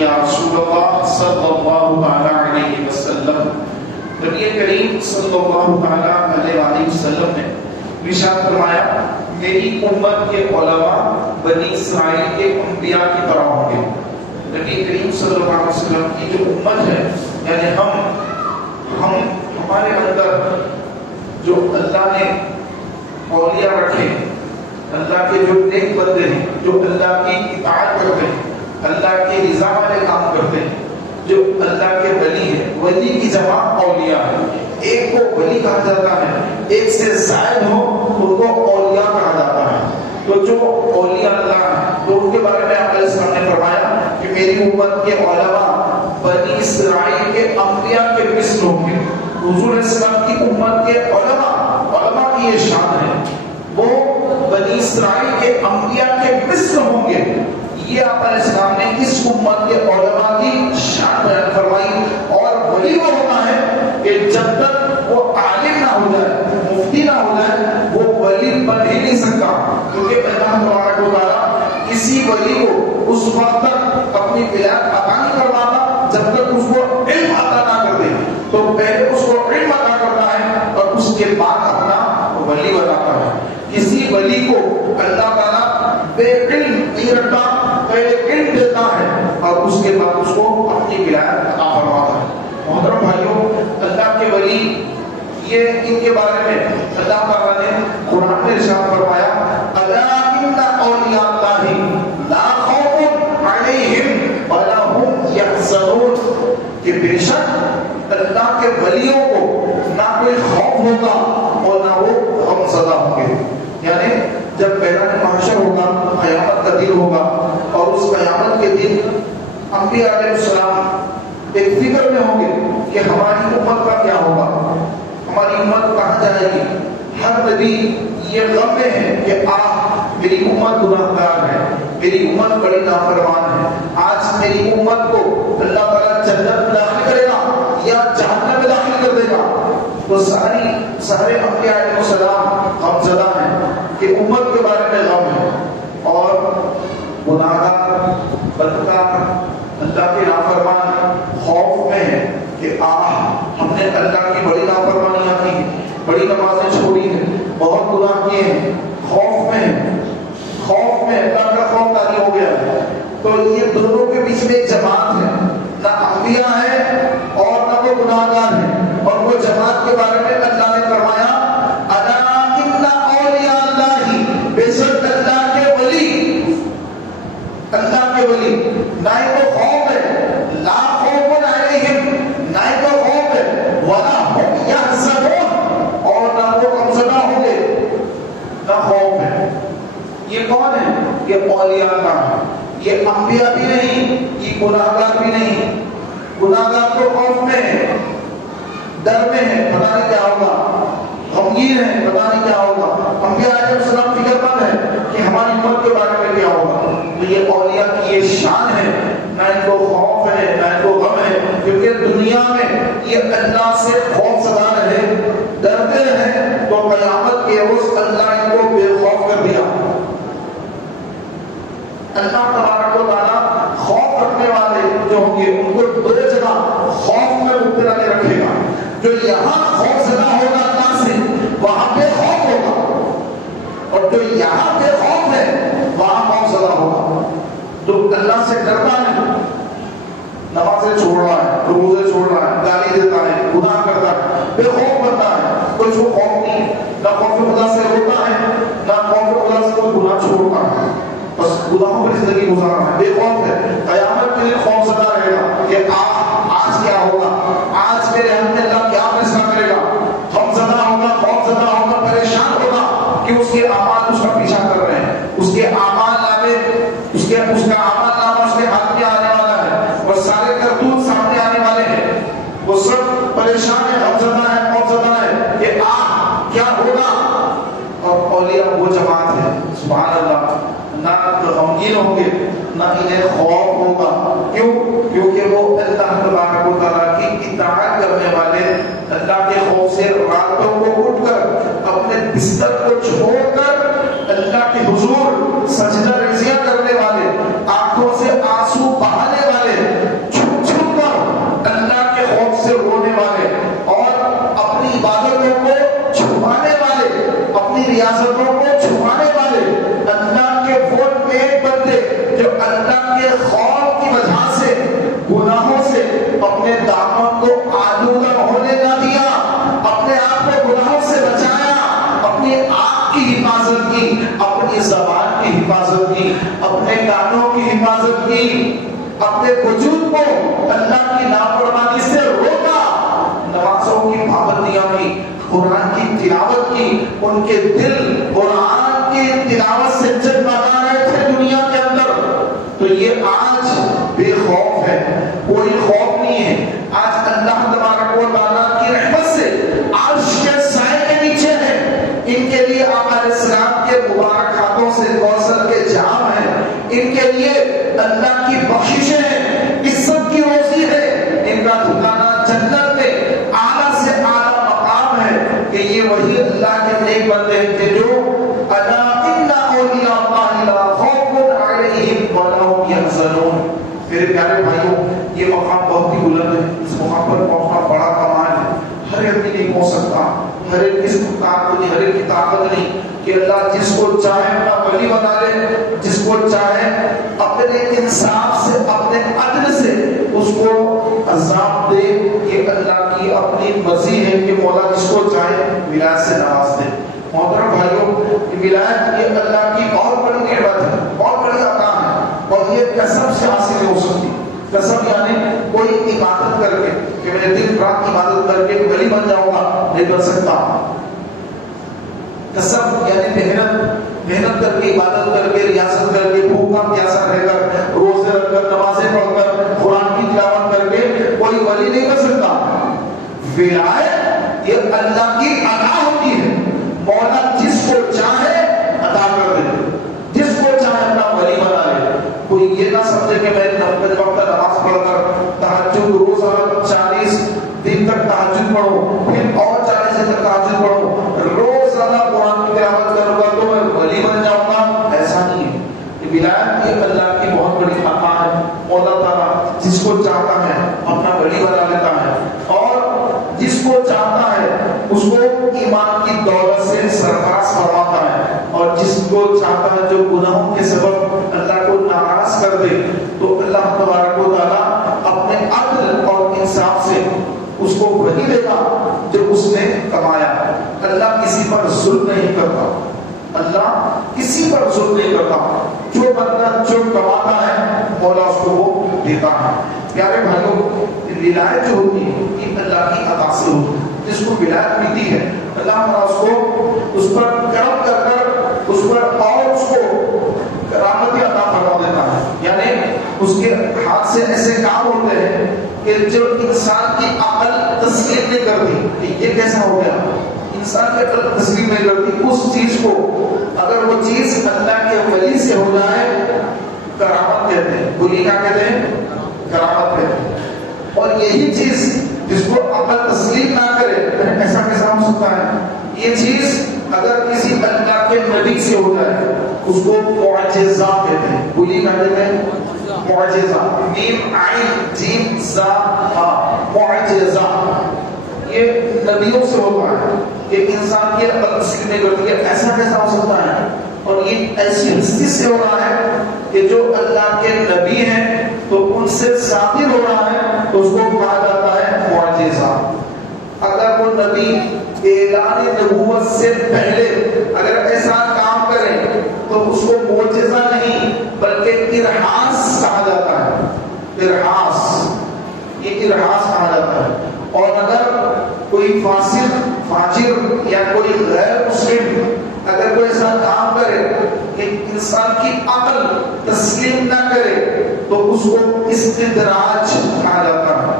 یا رسول اللہ صلی اللہ علیہ وسلم. نبی کریم صلی اللہ علیہ وسلم نے ارشاد فرمایا میری امت کے علماء بنی اسرائیل کے انبیاء کی طرح ہوں گے. نبی کریم صلی اللہ علیہ وسلم کی جو امت ہے یعنی ہم ہمارے اندر جو اللہ نے اولیاء رکھے, اللہ کے جو نیک بندے ہیں, جو اللہ کی اطاعت کرتے ہیں, اللہ کی رضا والے کام کرتے ہیں, جو اللہ کے ولی ہیں. ولی کی جمع اولیاء ہے. ایک کو ولی کہا جاتا ہے, ایک سے زائد ہو ان کو اولیاء کہا جاتا ہے. تو جو اولیاء اللہ ہیں تو ان کے بارے میں آپ علیہ السلام نے فرمایا کہ میری امت کے علماء بنی اسرائیل کے انبیاء کے مثل ہوں گے. حضور علیہ السلام کی امت کے علماء کی یہ شان ہے, وہ بنی اسرائیل کے انبیاء کے مثل ہوں گے. یہ آپ علیہ السلام نے اس امت کے علماء کی شان بیان فرمائی. اور ولی وہ ہوتا ہے کہ جب تک وہ عالم نہ ہو جائے, مفتی نہ ہو جائے, وہ ولی بن ہی نہیں سکتا. کیونکہ اللہ تبارک و تعالیٰ کسی ولی کو اس وقت تک اپنی ولایت عطا نہیں کرواتا جب تک اس کو علم عطا نہ کر دے. تو پہلے اس کو علم عطا کرتا ہے اور اس کے بعد اپنا ولی بناتا ہے. کسی ولی کو اللہ تعالیٰ بے علم نہیں رکھتا, پہلے علم دیتا ہے اور اس کے بعد اس کو اپنی ولایت عطا فرماتا ہے. محترم بھائیوں, اللہ کے ولی یہ ان کے بارے میں اللہ تعالیٰ نے قرآن میں ارشاد فرمایا الا ان اولیاء اللہ لا خوف علیہم ولا هم یحزنون, کہ بے شک اللہ کے ولیوں کو نہ کوئی خوف ہوگا اور نہ وہ غم زدہ ہوں گے. یعنی جب میدان محشر ہوگا, قیامت کا دن ہوگا, اور اس قیامت کے دن انبیاء علیہ السلام ایک فکر میں ہوں گے کہ ہماری امت کا کیا ہوگا, ہماری امت کہاں جائے گی. ہر نبی یہ غم میں ہے کہ میری امت گناہگار ہے, میری امت بڑی نافرمان ہے, آج میری امت کو اللہ تعالیٰ جنت میں داخل کرے گا یا جہنم میں داخل کر دے گا. تو سارے انبیاء علیہ السلام غمزدہ ہیں کہ امت کے بارے میں غم ہے. اور گناہگار, بدکار, اللہ کے نافرمان خوف میں ہے کہ ہم نے اللہ کی بڑی نافرمانیاں کی, بڑی نمازیں چھوڑی ہیں, بہت گناہ کیے ہیں. خوف میں اللہ کا خوف طاری ہو گیا ہے. تو یہ دونوں کے بیچ میں ایک جماعت ہے, نہ انبیاء ہے اور نہ وہ گناہگار ہے. اور وہ جماعت کے بارے میں اللہ نے فرمایا الا ان اولیاء اللہ, بے شک اللہ کے ولی نہ تو خوف ہے, لا خوف علیہم, نہ تو خوف ہے, ولا هم یحزنون, اور نہ وہ غمزدہ ہوں گے, نہ خوف ہے. یہ کون ہے؟ یہ اولیاء اللہ ہے. یہ انبیاء بھی نہیں, یہ گناہگار بھی نہیں. گناہگار تو خوف میں ہے, ڈر میں ہے, پتہ نہیں کیا ہوگا, غمگین ہے, پتہ نہیں کیا ہوگا. انبیاء علیہ السلام فکر مند ہے کہ ہماری امت کے بارے میں کیا ہوگا. تو یہ اولیاء کی یہ شان ہے, نہ ان کو خوف ہے نہ ان کو غم ہے, کیونکہ دنیا میں یہ اللہ سے خوف زدہ رہے, ڈرتے ہیں, تو قیامت کے روز اللہ ان کو بے خوف کر دیا. اللہ تبارک و تعالیٰ خوف رکھنے والے جو ہوں گے ان کو دو جگہ خوف میں مبتلا کے رکھے گا. جو یہاں خوف زدہ ہوگا اللہ سے, وہاں پہ خوف ہوگا, اور جو یہاں پہ خوف ہے وہاں خوف زدہ ہوگا. تو اللہ سے ڈرتا نہیں, نمازیں چھوڑ رہا ہے, روزے چھوڑ رہا ہے, گالی دیتا ہے, گناہ کرتا ہے, بے خوف بنتا ہے. کچھ وہ خوف نہیں, نہ خوف خدا سے روتا ہے, نہ خوف خدا سے کوئی گناہ چھوڑتا ہے, بس گناہوں پر زندگی گزار رہا ہے, بے خوف ہے. قیامت کے لیے خوف زدہ رہے گا کہ آج کیا ہوگا, آج میرے ہم نے اللہ کیا فیصلہ کرے گا. غم زدہ ہوگا, خوف زدہ ہوگا, پریشان ہوگا کہ اس کے اعمال اس کا پیچھا کر رہے ہیں, اس کے اعمال نامے, اس کا اعمال نامہ اس کے ہاتھ میں آنے والا ہے, اور سارے کرتوت سامنے آنے والے ہیں. وہ سب پریشان ہے, غم زدہ ہے, خوف زدہ ہے کہ کیا ہوگا. اور اولیاء وہ جماعت ہے, سبحان اللہ, نہ غمگین ہوں گے نہ انہیں خوف ہوگا. کیوں؟ کیونکہ وہ اللہ تبارک و تعالیٰ کی اطاعت کرنے والے, اللہ کے خوف سے راتوں کو اٹھ کر اپنے بستر کو چھوڑ کر اللہ کے حضور سجدہ رضیہ کرنے والے, آنکھوں سے آنسو بہانے والے, اپنے دامن کو آلودہ ہونے نہ دیا، اپنے آپ کو گناہوں سے بچایا، اپنی آنکھ کی حفاظت کی، اپنی زبان کی حفاظت کی، اپنے کانوں کی حفاظت کی، اپنے وجود کو اللہ کی نافرمانی سے روکا، نمازوں کی پابندیاں کی، قرآن کی تلاوت کی، ان کے دل قرآن کی تلاوت سے جگمگا رہے تھے دنیا کے اندر. تو یہ آج بے خوف ہے، کوئی خوف نہیں ہے. آج اللہ تبارک و تعالیٰ کی رحمت سے عرش کے سائے کے نیچے ہے. ان کے لیے آقا علیہ السلام کے مبارک ہاتھوں سے کوثر کے جام ہیں، ان کے لیے اللہ کی بخششیں ہیں، عزت کی روزی ہے، ان کا ٹھکانہ جنت میں اعلیٰ سے اعلیٰ مقام ہے کہ یہ وہی اللہ کے نیک بندے ہیں کہ جو الا ان اولیاء اللہ لا خوف علیہم ولا هم يحزنون. میرے پیارے بھائیوں، یہ مقام بہت ہی بلند ہے، اس مقام پر پہنچنا بڑا کمال ہے. ہر ایک نہیں پہنچ سکتا، ہر ایک اس طاقت نہیں، ہر ایک کی طاقت نہیں کہ اللہ جس کو چاہے اپنا ولی بنا لے، جس کو چاہے اپنے انصاف سے، اپنے عدل سے اس کو عذاب دے. یہ اللہ کی اپنی مرضی ہے کہ مولا جس کو چاہے ولایت سے نواز دے. محترم بھائیوں، ولایت یہ اللہ کی بہت بڑی نعمت ہے، بہت بڑی عطا ہے، اور یہ کسب سے حاصل ہو سکتی. کسب یعنی کوئی عبادت کر کے کہ میں دن رات عبادت کر کے ولی بن جاؤں گا، نہیں بن سکتا. کسب یعنی محنت کر کے، عبادت کر کے، ریاضت کر کے، بھوکا پیاسا رہ کر، روزے رکھ کر، نمازیں پڑھ کر، قرآن کی تلاوت کر کے کوئی ولی نہیں بن سکتا. ولایت یہ اللہ کی عطا ہوتی ہے. مولا جس کو چاہے عطا کر دے، جس کو چاہے اپنا ولی بنا لے. کوئی یہ نہ سمجھے کہ میں 90 وقت نماز پڑھ کر تہجد روزانہ 40 دن تک تہجد پڑھوں، پھر اور 40 دن تک تہجد پڑھوں، روزانہ قرآن کی تلاوت کروں گا تو میں ولی بن جاؤں گا. ایسا نہیں ہے. ولایت یہ اللہ کی بہت بڑی عطا ہے. مولا تعالیٰ جس کو چاہتا ہے اپنا ولی بنا لیتا ہے، اور جس کو چاہتا ہے اس کو ایمان کی دولت سے سرفراز فرماتا ہے، اور جس کو چاہتا ہے جو گناہوں کے سبب اللہ کو ناراض کر دے تو اللہ تبارک و تعالیٰ اپنے عدل اور انصاف سے اس کو وہی دے گا جو اس نے کمایا. اللہ کسی پر ظلم نہیں کرتا، اللہ کسی پر ظلم نہیں کرتا. جو بندہ جو کماتا ہے مولا اس کو وہ دیتا ہے. پیارے بھائیوں، ولایت جو ہوتی ہے یہ اللہ کی عطا سے ہوتی ہے. جس کو ولایت ملتی ہے اللہ تعالیٰ اس کو اس پر کرم کر کر اس پر اور اس کو کرامت عطا فرما دیتا ہے. یعنی اس کے ہاتھ سے ایسے کام ہوتے ہیں کہ جو انسان کی عقل تسلیم نہیں کرتی کہ یہ کیسا ہو گیا. انسان کی عقل تسلیم نہیں کرتی اس چیز کو. اگر وہ چیز اللہ کے ولی سے ہو جائے کرامت کہتے ہیں. ولی کیا کہتے ہیں؟ کرامت کہتے ہیں. اور یہی چیز جس کو عقل تسلیم نہ کرے ایسا کیسا ہو سکتا ہے. یہ چیز اگر کسی اللہ کے نبی سے ہو جائے اس کو معجزہ کہتے ہیں. ولی کیا کہتے ہیں؟ معجزہ. میم عین جیم زا ہا، معجزہ. یہ نبیوں سے ہوتا ہے کہ انسان کی عقل تسلیم نہیں کرتی ہے. ایسا کیسا ہو سکتا ہے؟ اور یہ ایسی ہستی سے ہو رہا ہے کہ جو اللہ کے نبی ہیں تو ان سے ظاہر ہو رہا ہے تو اس کو کہا جاتا ہے معجزہ. اگر وہ نبی اعلان نبوت سے پہلے اگر ایسا کام کرے تو اس کو معجزہ نہیں بلکہ ارہاس کہا جاتا ہے. ارہاس، یہ ارہاس کہا جاتا ہے. اور اگر کوئی فاسق، فاجر یا کوئی غیر مسلم اگر کوئی ایسا کام کرے کہ انسان کی عقل تسلیم نہ کرے تو اس کو استدراج کہا جاتا ہے.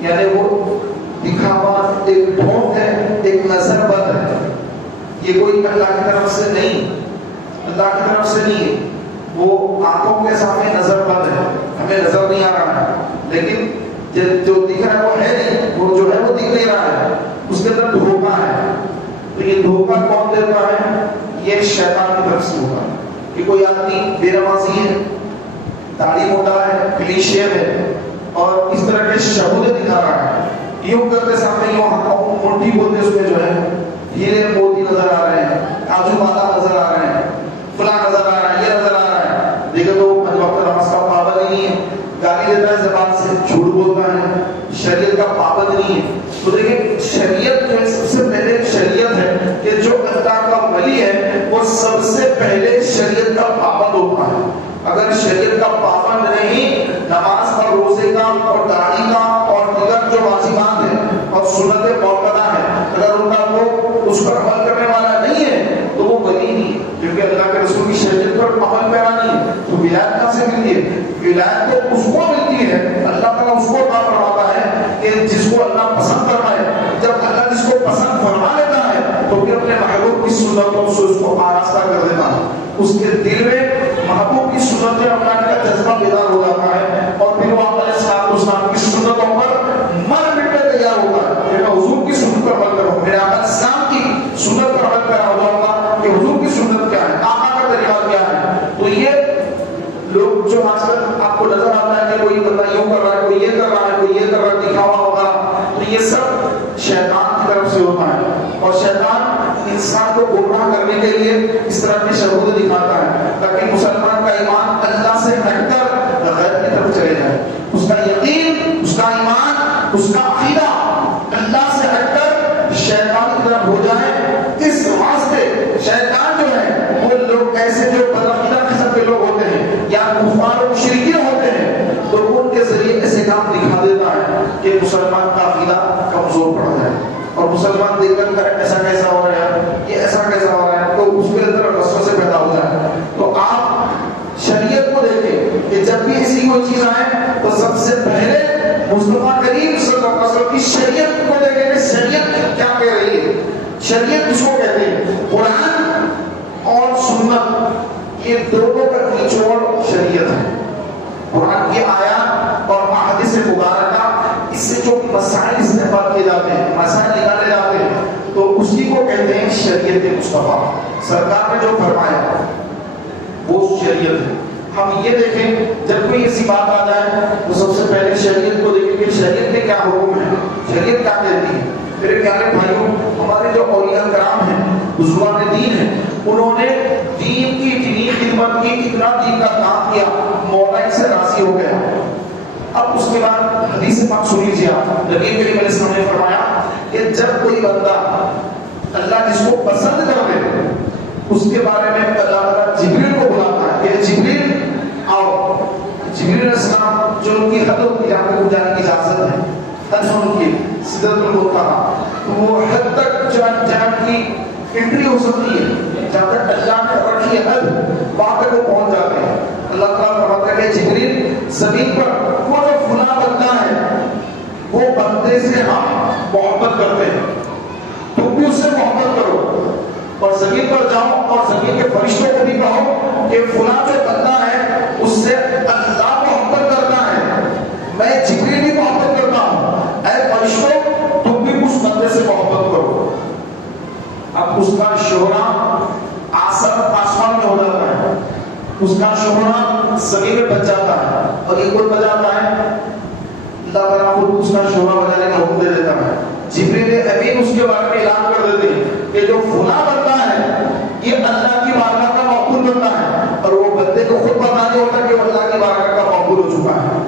یعنی وہ دکھاوا، ایک ڈھونگ ہے، ایک نظر بند ہے. یہ کوئی اللہ کی طرف سے نہیں، اللہ کی طرف سے نہیں ہے. وہ آنکھوں کے سامنے نظر بند ہے، ہمیں نظر نہیں آ رہا ہے، لیکن جو دکھ رہا ہے وہ ہے نہیں، وہ جو ہے وہ دکھ نہیں رہا ہے. اس کے اندر دھوکہ ہے. تو یہ دھوکہ کون دیتا ہے؟ یہ شیطان کی طرف سے ہوتا ہے. کہ کوئی آدمی بے نمازی ہے، داڑھی موٹا ہے، کلین شیو ہے، اور اس طرح کے شہودے دکھا رہا ہے. یوں کرتے سامنے یوں مونٹی بولتے اس میں جو ہے ہیرے موتی نظر آ رہے ہیں، کاجو بادام نظر آ رہے ہیں، فلاں نظر آ رہا ہے، یہ نظر آ رہا ہے. دیکھو تو پنج وقت نماز کا پابند نہیں ہے، گالی دیتا ہے زبان سے، جھوٹ بولتا ہے، شریعت کا پابند نہیں ہے. تو دیکھیں شریعت جو ہے سب سے پہلے شریعت ہے کہ جو اللہ کا ولی ہے وہ سب سے پہلے شریعت کا پابند ہوتا ہے. اگر شریعت کا پابند نہیں، نماز کا، روزے کا اور داڑھی کا اور دیگر جو واجبات ہیں اور سنت موقدہ ہے، اگر ان کا وہ اس پر عمل کرنے والا نہیں ہے تو وہ ولی نہیں ہے، کیونکہ اللہ کے رسول کی شریعت پر عمل پیرا نہیں ہے. تو ولایت کہاں سے ملتی ہے؟ ولایت تو اس کو ملتی ہے، اللہ تعالیٰ اس کو عطا فرماتا ہے کہ جس کو اللہ پسند فرمائے. جب اللہ جس کو پسند فرما لیتا ہے تو پھر اپنے محبوب کی سنتوں سے اس کو آراستہ کر دیتا ہے. اس کے دل میں محبوب کی سنتیں اپنانے کا جذبہ بیدار ہو جاتا ہے اور پھر وہ علیہ السلام کی سنتوں پر مر مٹنے تیار ہوتا ہے کہ میں حضور کی سنت پر عمل کروں، میرے آقا السلام کی سنت پر عمل کرا ہو جاؤں گا کہ حضور کی سنت کیا ہے، آقا کا طریقہ کیا ہے. تو یہ لوگ جو آج کل آپ کو نظر آتا ہے کہ کوئی بندہ یوں کر رہا ہے، کوئی یہ کر رہا ہے، کوئی یہ کر رہا ہے، دکھاوا ہوگا، تو یہ سب شیطان کی طرف سے ہوتا ہے. اور شیطان انسان کو گمراہ کرنے کے لیے اس طرح کی شہود دکھاتا ہے تاکہ مسلمان کا ایمان اللہ سے ہٹ کر غیر کی طرف چلے جائے. اس کا یقین، اس کا ایمان، اس کا عقیدہ اللہ سے ہٹ کر شیطان کی طرف ہو جائے. اس واسطے شیطان جو ہے وہ لوگ ایسے جو بدعقیدہ قسم کے لوگ ہوتے ہیں یا کفار و مشرکین ہوتے ہیں تو ان کے ذریعے ایسے کام دکھا دیتا ہے کہ مسلمان کا عقیدہ کمزور پڑ جائے اور مسلمان دیکھ کر ایسا کیسا ہو رہا ہے، یہ ایسا کیسا ہو رہا ہے، تو اس کے اندر وسوسے پیدا ہو جائے. تو آپ شریعت کو دیکھیں کہ جب بھی ایسی کوئی چیز آئے تو سب سے پہلے مصطفیٰ کریم صلی اللہ علیہ وسلم کی شریعت کو دیکھیں کہ شریعت کیا کہہ رہی ہے. شریعت کس کو کہتے ہیں؟ قرآن اور سنت، یہ دونوں کا نچوڑ شریعت ہے. قرآن کی آیات اور احادیث مبارکہ، اس سے جو مسائل استعمال کیے جاتے ہیں، مسائل نکالے جاتے ہیں، تو اسی کو کہتے ہیں شریعت مصطفیٰ. سرکار نے جو فرمایا وہ شریعت ہے. ہم یہ دیکھیں جب کوئی ایسی بات آ جائے تو سب سے پہلے شریعت کو دیکھیں کہ شریعت کے کیا حکم ہے، شریعت کیا کہتی ہے. میرے پیارے بھائیوں، ہمارے جو اولیاء کرام ہیں، بزرگان دین ہیں، انہوں نے دین کی اتنی خدمت کی، اتنا دین کا کام کیا، مولا ان سے راضی ہو گیا. اب اس کے بعد حدیث پاک سن لیجیے آپ. نبی کریم علیہ السلام نے فرمایا کہ جب کوئی بندہ اللہ جس کو پسند کر دے اس کے بارے میں اللہ تعالیٰ جبریل کو بلاتا ہے کہ جبریل آؤ. جبریل علیہ السلام جو ان کی حد ہوتی ہے، آپ کو جانے کی اجازت ہے، حد ان کی سدرۃ المنتہا، تو وہ حد تک جہاں کی انٹری ہو سکتی ہے، جہاں تک اللہ نے رکھی ہے حد، وہاں تک وہ پہنچ جاتے ہیں. اللہ تعالیٰ فرماتا ہے کہ جبریل زمین پر وہ جو فلاں بندہ ہے وہ بندے سے ہم محبت کرتے ہیں، تم بھی اس سے محبت کرو اور زمین پر جاؤ اور زمین کے فرشتوں کو بھی کہو کہ فلاں جو بندہ ہے اس سے اللہ محبت کرتا ہے، میں جبریل بھی محبت کرتا ہوں، اے فرشتوں تم بھی اس بندے سے محبت کرو. اب اس کا شہرا آسمان میں ہو جاتا ہے، اس کا شہرا زمین میں بچ جاتا ہے اور یہ کون بجاتا ہے؟ اللہ تعالیٰ خود اس کا شہرا بجانے کا حکم دے دیتا ہے. جبریل امین اس کے بارے میں اعلان کر دیتے ہیں کہ جو فلاں بندہ ہے یہ اللہ کی بارگاہ کا مقبول بندہ ہے، اور وہ بندے کو خود پتہ نہیں ہوتا کہ وہ اللہ کی بارگاہ کا مقبول ہو چکا ہے.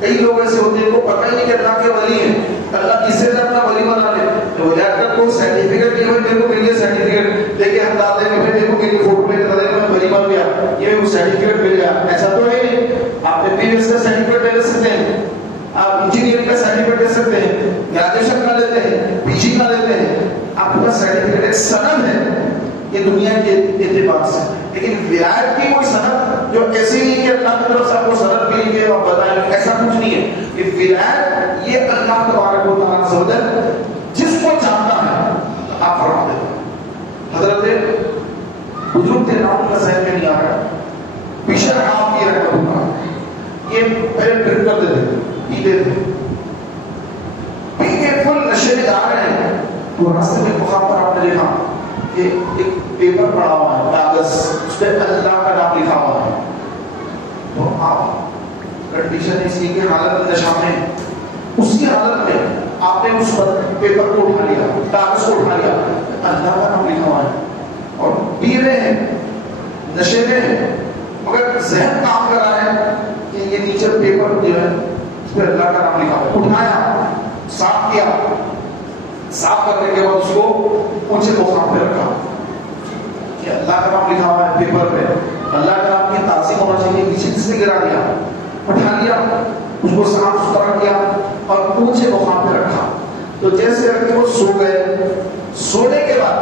کئی لوگ ایسے ہوتے ہیں کو پتہ ہی نہیں کہ اللہ کے ولی ہیں، اللہ کسی سے اپنا ولی بنا لے تو ولایت کا کوئی سرٹیفکیٹ نہیں ہے، میرے کو مل گیا سرٹیفکیٹ لے کے ہم ڈال دیں گے، پھر میرے کو میری فوٹو لے کے دے میں ولی بن گیا، یہ سرٹیفکیٹ مل گیا. ایسا تو ہے نہیں. آپ نے پی ایس کا سرٹیفکیٹ لے سکتے ہیں، آپ انجینئرنگ کا سرٹیفکیٹ لے سکتے ہیں، گریجویشن کا لیتے ہیں، پی جی کا لیتے ہیں، آپ کا سرٹیفکیٹ ایک سند ہے یہ دنیا کے اعتبار سے. لیکن ولایت کی کوئی سند جو ایسی نہیں کہ اللہ کی طرف سے آپ کو سند ملی کہ آپ بتائیں، ایسا کچھ نہیں ہے. کہ ولایت یہ اللہ تبارک و تعالیٰ عز و جل جس کو چاہتا ہے آپ فرما دیتے ہیں. حضرت بزرگ تھے، نام کا ذہن میں نہیں آ رہا، بشر آپ یہ رکھا ہوگا، یہ پہلے ڈرنک کرتے تھے، پیتے تھے، پی کے فل نشے میں جا رہے ہیں تو راستے میں وہاں پر آپ نے دیکھا کہ ایک پیپر پڑا ہوا ہے، کاغذ، اس پہ اللہ کا نام لکھا ہوا ہے. تو آپ کنڈیشن اس کی حالت نشہ میں، اسی حالت میں آپ نے اس پیپر کو اٹھا لیا، کاغذ کو اٹھا لیا، اللہ کا نام لکھا ہوا ہے اور پی رہے ہیں، نشے میں ہیں، مگر ذہن کام کر رہا ہے کہ یہ نیچے پیپر جو ہے اس پہ اللہ کا نام لکھا ہوا ہے. اٹھایا، کیا، صاف کرنے کے بعد اس کو اونچے مقام پہ رکھا کہ اللہ کا نام لکھا ہوا ہے پیپر پہ، اللہ کا نام کی تعظیم ہونا چاہیے، نیچے کس نے گرا دیا، اٹھا لیا، اس کو صاف ستھرا کیا اور اونچے مقام پہ رکھا. تو جیسے رکھتے وہ سو گئے. سونے کے بعد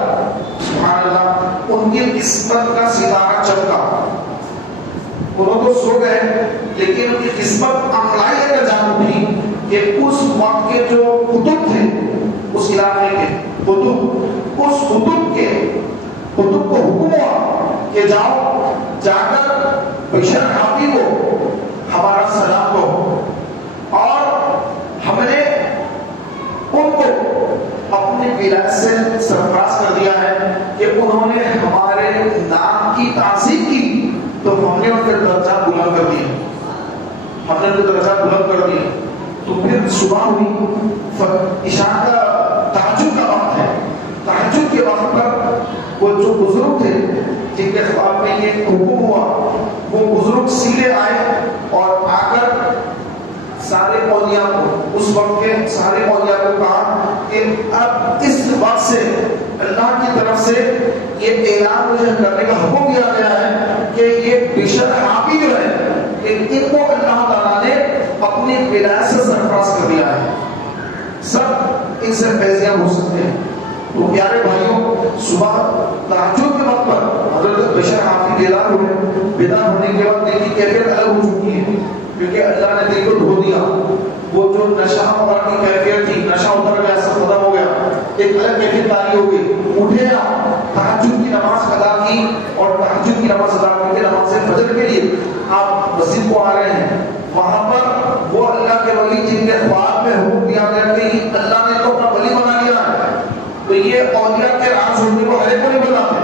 سبحان اللہ ان کی قسمت کا ستارہ چمکا. انہوں تو سو گئے لیکن ان کی قسمت عملائی کا جان اٹھی کہ اس وقت کے جو قطب تھے اس علاقے کے قطب، اس قطب کو حکم ہوا کہ جاؤ جا کر بشر حافی کو ہمارا سلام دو، اور ہم نے ان کو اپنی ولایت سے سرفراز کر دیا ہے کہ انہوں نے ہمارے نام کی تعظیم کی تو ہم نے ان کے درجات بلند کر دیے، ہم نے ان کے درجات بلند کر دیے. تو پھر صبح ہوئی، عشاء کا تہجد کا وقت ہے. تہجد کے وقت پر وہ جو بزرگ تھے جن کے خواب میں یہ حکم ہوا، وہ بزرگ سیدھے آئے اور آ کر سارے اولیاء کو، اس وقت کے سارے اولیاء کو کہا کہ اب اس وقت سے اللہ کی طرف سے یہ اعلان مجھے کرنے کا حکم دیا گیا ہے کہ یہ بشر حافی جو ہے ان کو اللہ تعالیٰ نے اپنی ولایت سے سرفراز کر دیا ہے، سب ان سے فیضیاب ہو سکتے ہیں. تو پیارے بھائیوں، صبح تہجد کے وقت پر حضرت بشر حافی بیدار ہوئے. بیدار ہونے کے بعد دل کی کیفیت الگ ہو چکی ہے کیونکہ اللہ نے دل کو دھو دیا. وہ جو نشہ وغیرہ کی کیفیت تھی، نشہ اتر گیا، سب ختم ہو گیا، ایک الگ کیفیت تاری ہو گئی. اٹھے آپ تہجد کی نماز ادا کی، اور تہجد کی نماز ادا کر کے نماز فجر کے لیے آپ مسجد کو آ رہے ہیں. وہاں پر وہ اللہ کے ولی جن کے خواب میں حکم دیا گیا کہ اللہ نے تو اپنا ولی بنا لیا ہے. تو یہ اولیاء کے راز ہونے کو ہر ایک کو نہیں بتاتے،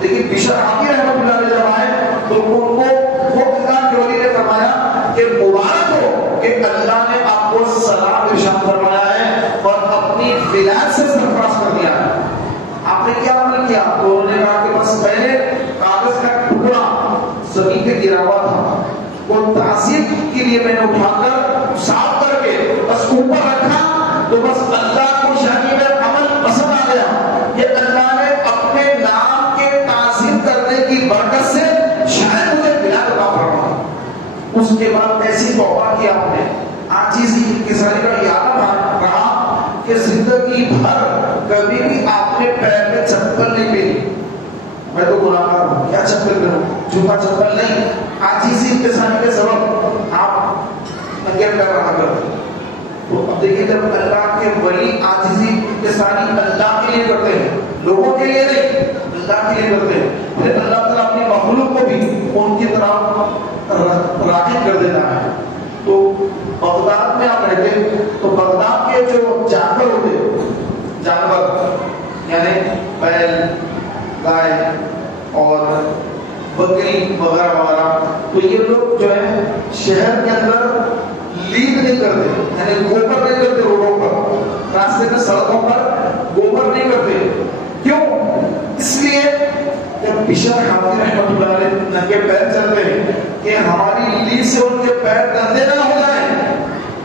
لیکن بشر حافی رحمۃ اللہ علیہ جب آئے تو ان کو وہ اللہ کے ولی نے فرمایا کہ مبارک ہو کہ اللہ نے آپ کو سلام ارشاد فرمایا ہے اور اپنی ولایت سے سرفراز کر دیا ہے. آپ نے کیا عمل کیا؟ تو انہوں نے کہا کہ بس میں نے کاغذ کا ٹکڑا زمین پہ گرا ہوا تھا، وہ تعظیم کے لیے میں نے اٹھا کر صاف کر کے بس اوپر رکھا، تو بس اللہ کو شاہی میں عمل پسند آ گیا کہ اللہ نے اپنے نام کے تعظیم کرنے کی برکت سے شاید مجھے ولایت عطا فرمایا. اس کے بعد ایسی توبہ کی آپ نے، عاجزی انکساری کا یہ عالم رہا کہ زندگی بھر کبھی بھی آپ نے پیر میں چپل نہیں پہنی. میں تو گناہگار ہوں، کیا چپل پہنوں، جوتا چپل نہیں. عاجزی انکساری کے سبب آپ ننگے پیر رہا کرتے. تو اب دیکھیے جب اللہ کے ولی عاجزی انکساری اللہ کے لیے کرتے ہیں، لوگوں کے لیے نہیں، اللہ کے لیے کرتے ہیں، پھر اللہ تعالیٰ اپنی مخلوق کو بھی ان کی طرف راغب کر دیتا ہے. تو بغداد میں آپ رہتے تو بغداد کے جو جانور ہوتے، جانور یعنی بیل، گائے اور بکری وغیرہ وغیرہ، تو یہ لوگ جو ہے شہر کے اندر لیڈ نہیں کرتے، یعنی گوبر نہیں کرتے روڈوں پر، راستے میں سڑکوں پر گوبر نہیں کرتے. کیوں؟ اس لیے کہ بشر حافی رحمۃ اللہ علیہ ننگے پیر چلتے ہیں کہ ہماری لیڈ سے ان کے پیر گندے نہ ہو جائیں.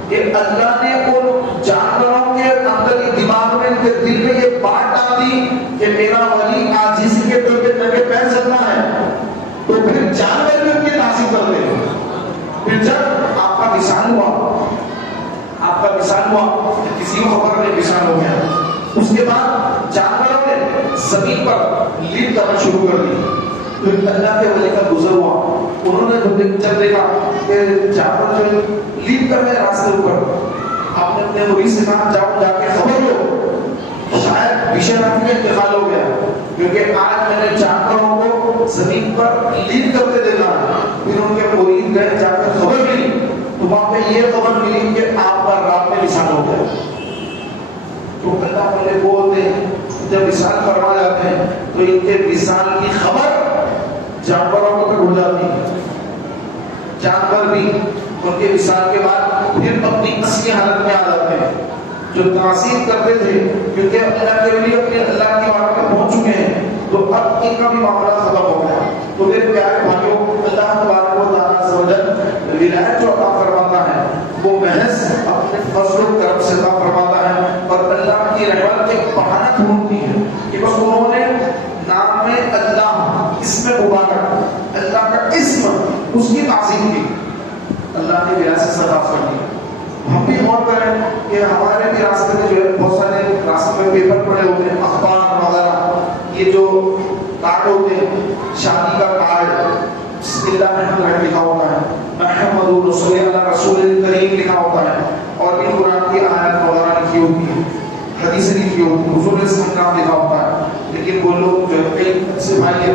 یہ اللہ نے ان جانوروں کے اندر یہ دماغ میں، ان کے دل میں یہ بات ڈال دی کہ میرا ولی عاجزی کے طور پہ ننگے پیر چلتا ہے، تو پھر جانور بھی ان کی تعظیم کرتے ہیں. پھر جب آپ کا مثال ہوا کسی کو خبر نہیں مثال ہو گیا، اس کے بعد جانوروں نے زمین پر لیڈ کرنا شروع کر دی. پھر اللہ کے ولی کا گزر ہوا، انہوں نے جب دیکھا کہ جانور جو لیڈ کر رہے راستے اوپر، آپ نے اپنے مرید سے کہا جاؤ جا کے خبر لو، شاید بشر حافی کا انتقال ہو گیا، کیونکہ آج میں نے جانوروں کو زمین پر لیڈ کرتے دیکھا. پھر ان کے مرید گئے جا کر خبر ملی، تو وہاں پہ یہ خبر ملی کہ آپ کا رات میں وصال ہو گیا. تو اللہ والے بولتے ہیں جب وصال فرما جاتے ہیں تو ان کے وصال کی خبر جانوروں کو تک ہو جاتی ہے. جانور بھی ان کے وصال کے بعد پھر اپنی اصلی حالت میں آ جاتے ہیں جو تعظیم کرتے تھے، کیونکہ اللہ کے ولی اپنے اللہ کی بات میں پہنچ چکے ہیں، تو اب ان کا بھی معاملہ ختم ہو گیا. تو میرے پیارے بھائیوں، اللہ تبارک و تعالیٰ عز و جل ولایت جو عطا فرماتا ہے وہ محض اپنے فضل و کرم سے عطا فرماتا ہے، اور اللہ نے وراثت سے عطا کر دی. ہم بھی غور کریں کہ ہمارے بھی راستے میں جو ہے بہت سارے راستے میں پیپر پڑے ہوتے ہیں، اخبار وغیرہ، یہ جو کارڈ ہوتے ہیں، شادی کا کارڈ بسم اللہ الرحمن الرحیم لکھا ہوتا ہے، محمد رسول اللہ رسول کریم لکھا ہوتا ہے، اور بھی قرآن کی آیت وغیرہ لکھی ہوتی ہے، حدیثیں لکھی ہوتی ہیں، حضور صلی اللہ علیہ وسلم کا لکھا ہوتا ہے. لیکن وہ لوگ جو ہے کئی سے بھائی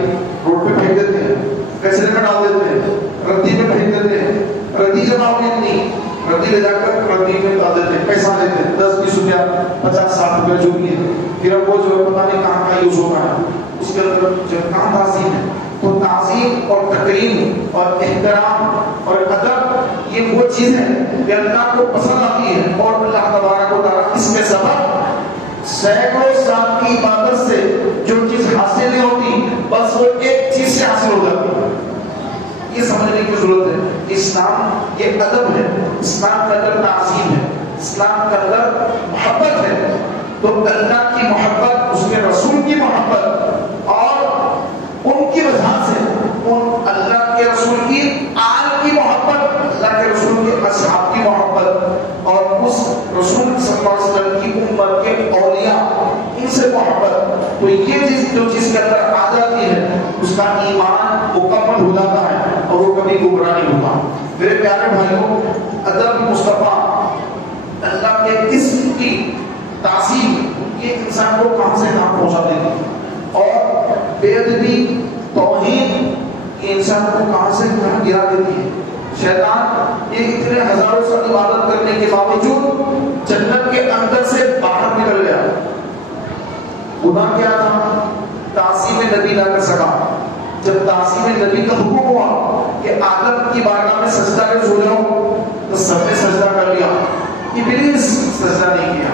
روڈ پہ پھینک دیتے ہیں، کچرے میں ڈال دیتے ہیں، ردی میں پھینک دیتے ہیں. ردی جمع ہوئی اتنی، ردی لے جا کر ردی میں ڈال دیتے ہیں، پیسہ لیتے ہیں 10-20 روپیہ 50-60 روپیہ جو بھی ہے. پھر اب وہ جو ہے پتہ نہیں کہاں کا یوز ہوتا ہے، اس کے اندر جو کہاں تعظیم ہے. تو تعظیم اور تکریم اور احترام اور ادب یہ وہ چیز ہے کہ اللہ کو پسند آتی ہے، اور اللہ تبارک و تعالیٰ اس کے سبب سینکڑوں سال کی عبادت سے جو چیز حاصل نہیں ہوتی بس وہ ایک چیز سے حاصل ہو جاتی ہے. یہ سمجھنے کی ضرورت ہے. اسلام یہ ادب ہے، اسلام کا اندر تعظیم ہے، اسلام کا اندر محبت ہے. تو اللہ کی محبت، اس کے رسول کی محبت، اور ان کی وجہ سے ان اللہ کے رسول کی آل کی محبت، اللہ کے رسول کے اصحاب کی محبت، اور اس رسول صلی اللہ علیہ وسلم کی امت کے اولیاء ان سے محبت. تو یہ چیز جو چیز کے اندر آ جاتی ہے اس کا ایمان مکمل ہو جاتا ہے اور وہ کبھی گمراہ نہیں ہوتا. میرے پیارے بھائیوں، ادب مصطفیٰ، اللہ کے اسم کی تعظیم یہ انسان کو کہاں سے کہاں پہنچا دیتی ہے، اور بے ادبی توہین یہ انسان کو کہاں سے کہاں گرا دیتی ہے. شیطان یہ اتنے ہزاروں سال عبادت کرنے کے باوجود جنت کے اندر سے باہر نکل گیا. گناہ کیا تھا؟ تعظیم نبی نہ کر سکا. جب تعظیم نبی کا حکم ہوا کہ آدم کی بارگاہ میں سجدہ کر سو جاؤ تو سب نے سجدہ کر لیا، ابلیس سجدہ نہیں کیا.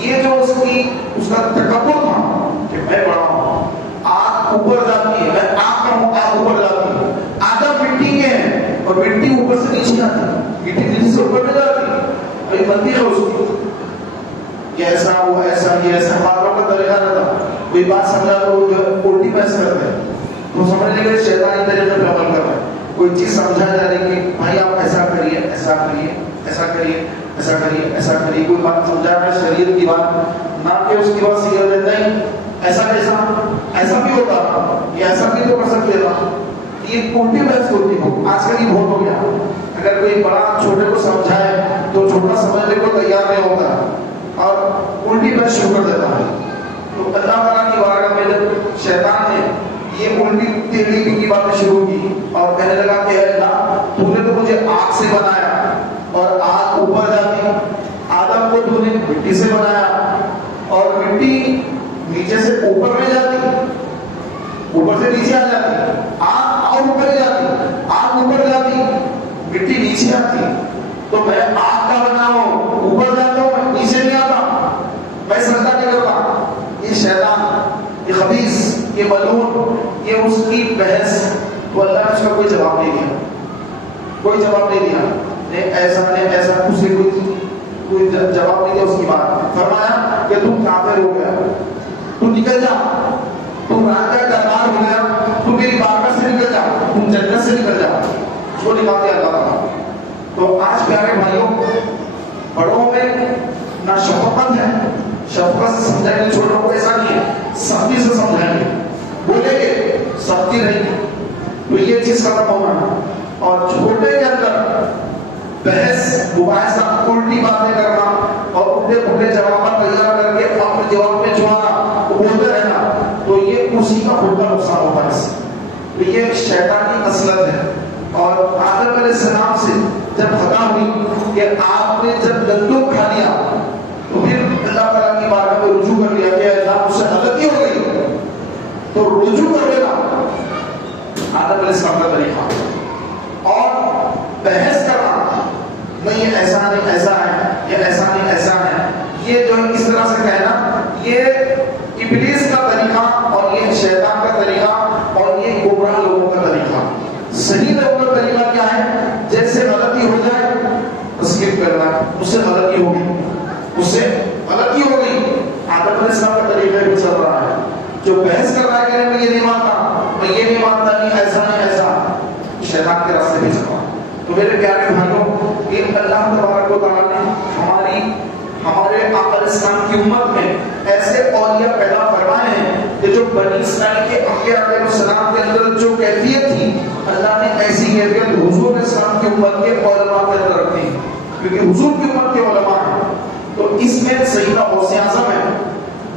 یہ جو اس کا تکبر تھا کہ میں بڑا ہوں، آگ اوپر جاتی ہے، میں آگ کا ہوں، آگ اوپر جاتی ہے. آدم مٹی کے ہیں اور مٹی اوپر سے نیچے آتی ہے، مٹی نیچے سے اوپر میں جاتی ہے. بھائی بندی ہے اس کی، یہ ایسا وہ ایسا یہ ایسا باتوں کا طریقہ نہ تھا. کوئی بات سمجھا تو جو الٹی بحث کرتے ہیں، تو سمجھنے کے شیطانی طریقے پہ عمل کر رہے ہیں. کوئی چیز سمجھا جا رہی کہ بھائی آپ ایسا کریے، ایسا کریے، ایسا کریے، ایسا کریے، ایسا کریے. کوئی بات سمجھا رہا ہے شریعت کی بات، نہ کہ اس کی بات سیکھ لیتے نہیں ایسا کیسا، ایسا بھی ہوتا، یہ ایسا بھی تو کر سکتے تھا. یہ الٹی بحث ہوتی ہے. آج کل یہ بہت ہو گیا. اگر کوئی بڑا چھوٹے کو سمجھائے تو چھوٹا سمجھنے کو تیار نہیں ہوتا اور الٹی بحث شروع کر دیتا ہے. تو اللہ تعالیٰ کی بارگاہ میں جب شیطان نے یہ الٹی ٹیڑھی کی باتیں شروع کی اور کہنے لگا کہ اے اللہ تو نے تو مجھے آگ سے بنایا اور آگ اوپر جاتی، آدم کو تو نے مٹی سے بنایا اور مٹی نیچے سے اوپر میں جاتی، اوپر سے نیچے آ جاتی، آگ اور اوپر جاتی، آگ اوپر جاتی، مٹی نیچے آتی. تو میں آگ کا بنا ہوں، اوپر جاتا ہوں، میں نیچے نہیں آتا، میں سجدہ نہیں کرتا. یہ شیطان، یہ خبیث، یہ ملعون، یہ اس کی بحث. تو اللہ نے اس کا کوئی جواب نہیں دیا، کوئی جواب نہیں دیا. نہیں ایسا نہیں ایسا، اسے کوئی جواب نہیں دیا اس کی بات. فرمایا کہ تم کافر ہو گیا، تم نکل جا، تم راجہ دربار ہو گیا، تم میری بارگاہ سے نکل جا، تم جنت سے نکل جا. اس کو نکال دیا اللہ تعالیٰ. تو آج پیارے بھائیوں، بڑوں میں نہ شفقت ہے، شفقت سے سمجھائیں گے چھوٹوں کو، ایسا نہیں ہے، سختی سے سمجھائیں گے، بولیں گے سختی رہے گی تو یہ چیز ختم ہوگا. اور چھوٹے کے اندر بحث مباحثہ، الٹی باتیں کرنا اور اپنے پورے جوابات تیار کر کے اپنے جواب میں جوانا، بولتے رہنا، تو یہ اسی کا خود کا نقصان ہوتا ہے اس سے. تو یہ شیطانی اصلت ہے. اور آدم علیہ السلام سے جب خطا ہوئی کہ آپ نے جب گندم کھا لیا تو پھر اللہ تعالیٰ کی بارگاہ میں رجوع کر لیا کہ اللہ مجھ سے غلطی ہو گئی. تو رجوع کر لینا آدم علیہ السلام کا طریقہ. اور بحث کرنا نہیں یہ ایسا نہیں ایسا ہے، یہ ایسا نہیں ایسا ہے، یہ جو اس طرح سے کہنا یہ ابلیس کا طریقہ اور یہ شیطان کا طریقہ اور یہ گمراہ لوگوں کا طریقہ. صحیح لوگوں کا طریقہ کیا ہے؟ جیسے غلطی ہو جائے تسلیم کرنا، اس سے غلطی ہوگی، اس سے غلطی ہو گئی. آدم علیہ السلام کا طریقہ بھی چل رہا ہے. جو بحث کر رہا ہے کہ میں یہ نہیں مانتا، میں یہ نہیں مانتا، نہیں ایسا نہیں ایسا، شیطان کے راستے پہ چل رہا. تو میرے پیارے بھائیوں، اسلام کی امت میں ایسے اولیاء پیدا فرمائے ہیں کہ جو بنی اسرائیل کے انبیاء علیہ السلام کے اندر جو کیفیت تھی اللہ نے ایسی کیفیت حضور اسلام کی امت کے علماء کے اندر رکھی، کیونکہ حضور کی امت کے علماء ہیں۔ تو اس میں سیدنا غوث اعظم ہے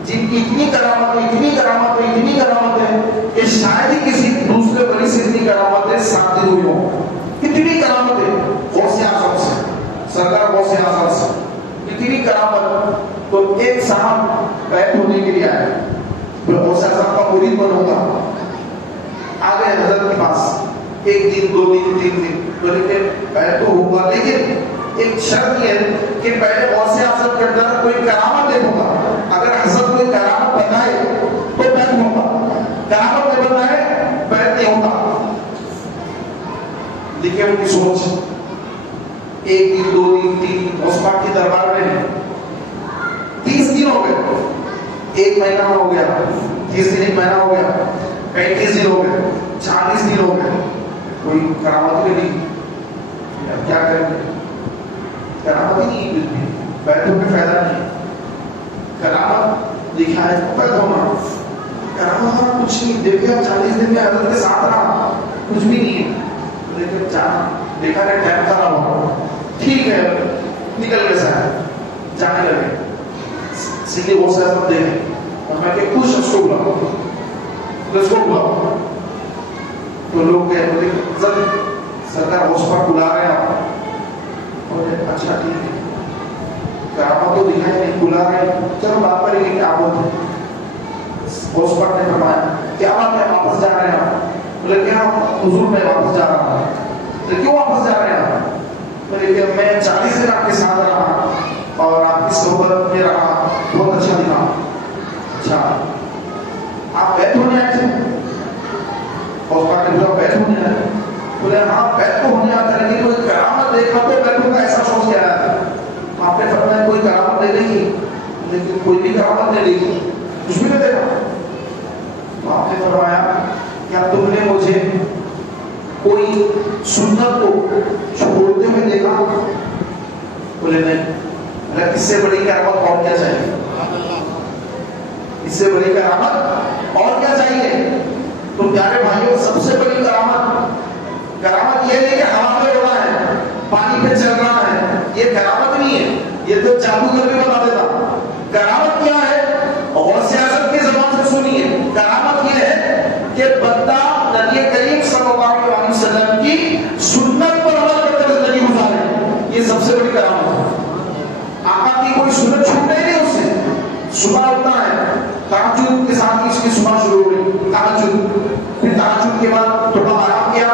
جن کی اتنی کرامت ہے کہ شاید ہی کسی دوسرے ولی سے اتنی کرامتیں ثابت ہوئی ہوں۔ کتنی کرامت ہے غوث اعظم سے، سرکار غوث اعظم سے اتنی کرامت۔ تو ایک صاحب بیعت ہونے کے لیے آئے، میں غوث اعظم کا مرید بنوں گا، آ گئے حضرت کے پاس، ایک دن 2 دن 3 دن بولے کہ بیعت تو ہوگا، لیکن ایک شرط یہ ہے کہ پہلے غوث اعظم کے اندر کوئی کرامت دیکھوں گا، اگر حضرت کوئی کرامت بتائے تو بیعت ہوں گا، کرامت نہیں بتائے بیعت نہیں ہوگا۔ دیکھیں ان کی سوچ، 1 دن 2 دن 3 دن غوث پاک کے دربار میں 30 دن ہو گئے، 1 مہینہ ہو گیا، 30 دن 1 مہینہ ہو گیا، 35 دن ہو گئے، 40 دن ہو گئے، کوئی کرامت بھی نہیں۔ کیا کریں گے؟ کرامت ہی نہیں ملتی، بیعتوں میں فائدہ نہیں۔ کرامت دکھائے بیعت ہونا، کرامت کچھ نہیں، دیکھے 40 دن میں حضرت کے ساتھ رہا، کچھ بھی نہیں ہے، لیکن دیکھا کہ ٹائم خراب ہوا، ٹھیک ہے نکل گئے صاحب، جانے لگے۔ سیدھے غوث اعظم دیکھیں اور میں کہ کچھ اس کو بلا، تو لوگ گئے بولے سرکار غوث پاک بلا رہے ہیں آپ، بولے اچھا ٹھیک ہے، کرامت تو دکھائے نہیں، بلا رہے ہیں، چلو بات کریں گے کیا بات ہے۔ غوث پاک نے فرمایا کیا بات ہے، واپس جا رہے ہیں آپ؟ بولے کیا حضور میں واپس جا رہا ہوں۔ کیوں واپس جا رہے ہیں آپ؟ بولے کہ میں 40 دن آپ کے ساتھ رہا اور آپ کی صحبت میں رہا، بہت اچھا دکھا۔ اچھا آپ بیعت ہونے آئے تھے؟ غوث پاک نے بولا بیعت ہونے آئے؟ بولے ہاں بیعت تو ہونے آتا ہے، لیکن کوئی کرامت دیکھا تو بیعتوں کا ایسا سوچ کے آیا تھا۔ آپ نے فرمایا کوئی کرامت دے دیکھی، لیکن کوئی بھی کرامت نہیں دیکھی، کچھ بھی نہیں دیکھا۔ تو آپ نے فرمایا کیا تم نے مجھے کوئی سنت کو چھوڑتے ہوئے دیکھا؟ بولے نہیں۔ اس سے بڑی کرامت اور کیا چاہیے؟ اس سے بڑی کرامت اور کیا چاہیے؟ تو پیارے بھائیوں، سب سے بڑی کرامت یہ نہیں کہ ہوا میں اڑا ہے، پانی پہ چل رہا ہے، یہ کرامت نہیں ہے، یہ تو جادوگر بھی بتا دیتا۔ کرامت کیا ہے؟ غوث اعظم کی زبان سے سنیے، کرامت یہ ہے کہ بندہ نبی کریم صلی اللہ علیہ وسلم کی سنت پر عمل کرتے ہوئے زندگی گزارے، یہ سب سے بڑی کرامت ہے۔ آقا کی کوئی سنت چھوٹے نہیں اس سے، صبح اٹھتا ہے، تہجد کے ساتھ اس کی صبح شروع ہوئی، تہجد، پھر تہجد کے بعد تھوڑا آرام کیا،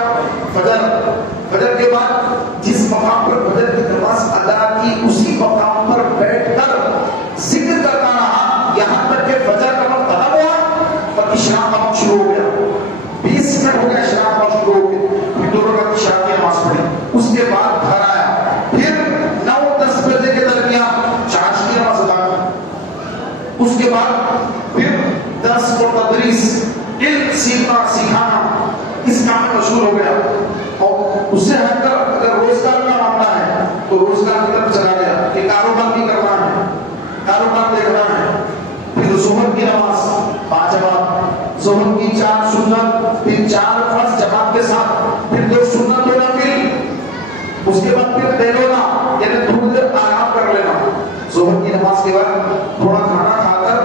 فجر کے بعد جس مقام پر فجر کی نماز ادا کی اسی مقام پر بیٹھ کر ذکر کرتا رہا یہاں تک کہ فجر کا وقت ختم ہوا اور عشاء کا وقت شروع ہو گیا۔ 20 منٹ ہو گیا عشاء کا وقت شروع ہو گیا، پھر 2 رکعت عشاء کی نماز پڑھی، اس کے بعد گھر آیا، پھر 9-10 بجے کے درمیان چارج کی نماز ادا کی، اس کے بعد پھر 10 کو تدریس، علم سیکھنا سکھانا، اس کام میں مشغول ہو گیا۔ اور اس سے ہٹ کر اگر روزگار کا معاملہ ہے تو روزگار کی طرف چلا گیا کہ کاروبار بھی کرنا ہے، کاروبار دیکھنا ہے۔ پھر ظہر کی نماز 5 جماعت، ظہر کی 4 سنت، پھر 4 فرض جماعت کے ساتھ، پھر 2 سنت و نفل، اس کے بعد پھر تیلونا یعنی تھوڑی دیر آرام کر لینا۔ ظہر کی نماز کے بعد تھوڑا کھانا کھا کر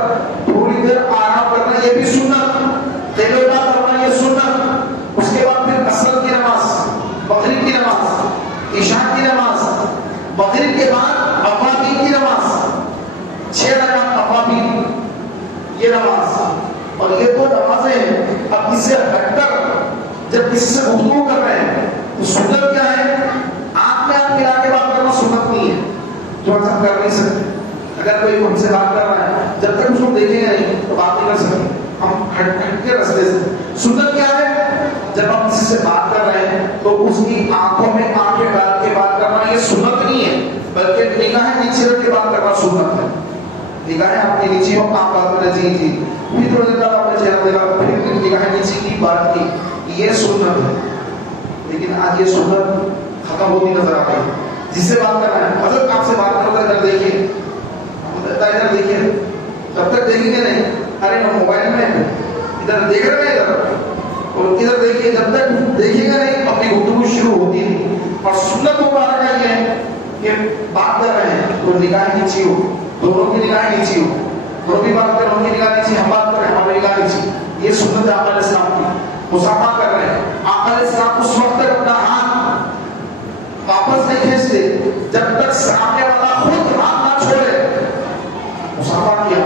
تھوڑی دیر آرام کرنا، یہ بھی سنت، تیلونا کرنا یہ سنت۔ اس کے بعد پھر عصر کی نماز، مغرب کی نماز، عشاء کی نماز، مغرب کے بعد اوابین کی نماز، 6 رکعت اوابین یہ نماز۔ اور یہ تو نمازیں ہیں، اب اس سے ہٹ کر جب کسی سے گفتگو کر رہے ہیں تو سنت کیا ہے؟ آپ میں آپ ملا کے بات کرنا سنت نہیں ہے، جو ہم کر نہیں سکتے۔ اگر کوئی ہم سے بات کر رہا ہے جب تک اس کو دیکھیں گے نہیں تو بات نہیں کر سکتے، ہم ہٹ کے رستے سے۔ سنت کیا ہے؟ جب ہم کسی سے بات کر رہے ہیں تو اس کی آنکھوں میں آنکھیں ڈال کے بات کرنا یہ سنت نہیں ہے، بلکہ نگاہیں نیچے رکھ کے بات کرنا سنت ہے۔ نگاہیں آپ کی نیچے ہو، آپ بات کریں جی جی، پھر تھوڑی دیر اپنے چہرہ دیکھا، پھر نگاہیں نیچے کی بات کی، یہ سنت ہے۔ لیکن آج یہ سنت ختم ہوتی نظر آتی ہے۔ جس سے بات کر رہے ہیں حضرت آپ سے بات کر رہے ہیں، دیکھیے بیٹا ادھر دیکھیے، جب تک دیکھیں گے نہیں، ارے ہم موبائل میں ادھر دیکھ رہے ہیں ادھر، اور ادھر دیکھیے، جب تک دیکھے گا نہیں اپنی گفتگو شروع ہوتی نہیں. اور سنت مبارکہ یہ ہے کہ بات کر رہے ہیں تو نگاہ نیچی ہو، دونوں کی نگاہ نیچی ہو، دونوں بھی بات کر رہے ہیں ان کی نگاہ نیچی، ہم بات کر رہے ہیں ہماری نگاہ نیچی. یہ سنت آقا علیہ السلام کی. مصافحہ کر رہے ہیں، آقا علیہ السلام اس وقت تک اپنا ہاتھ واپس نہیں کھینچتے جب تک سامنے والا خود ہاتھ نہ چھوڑے. مصافحہ کیا،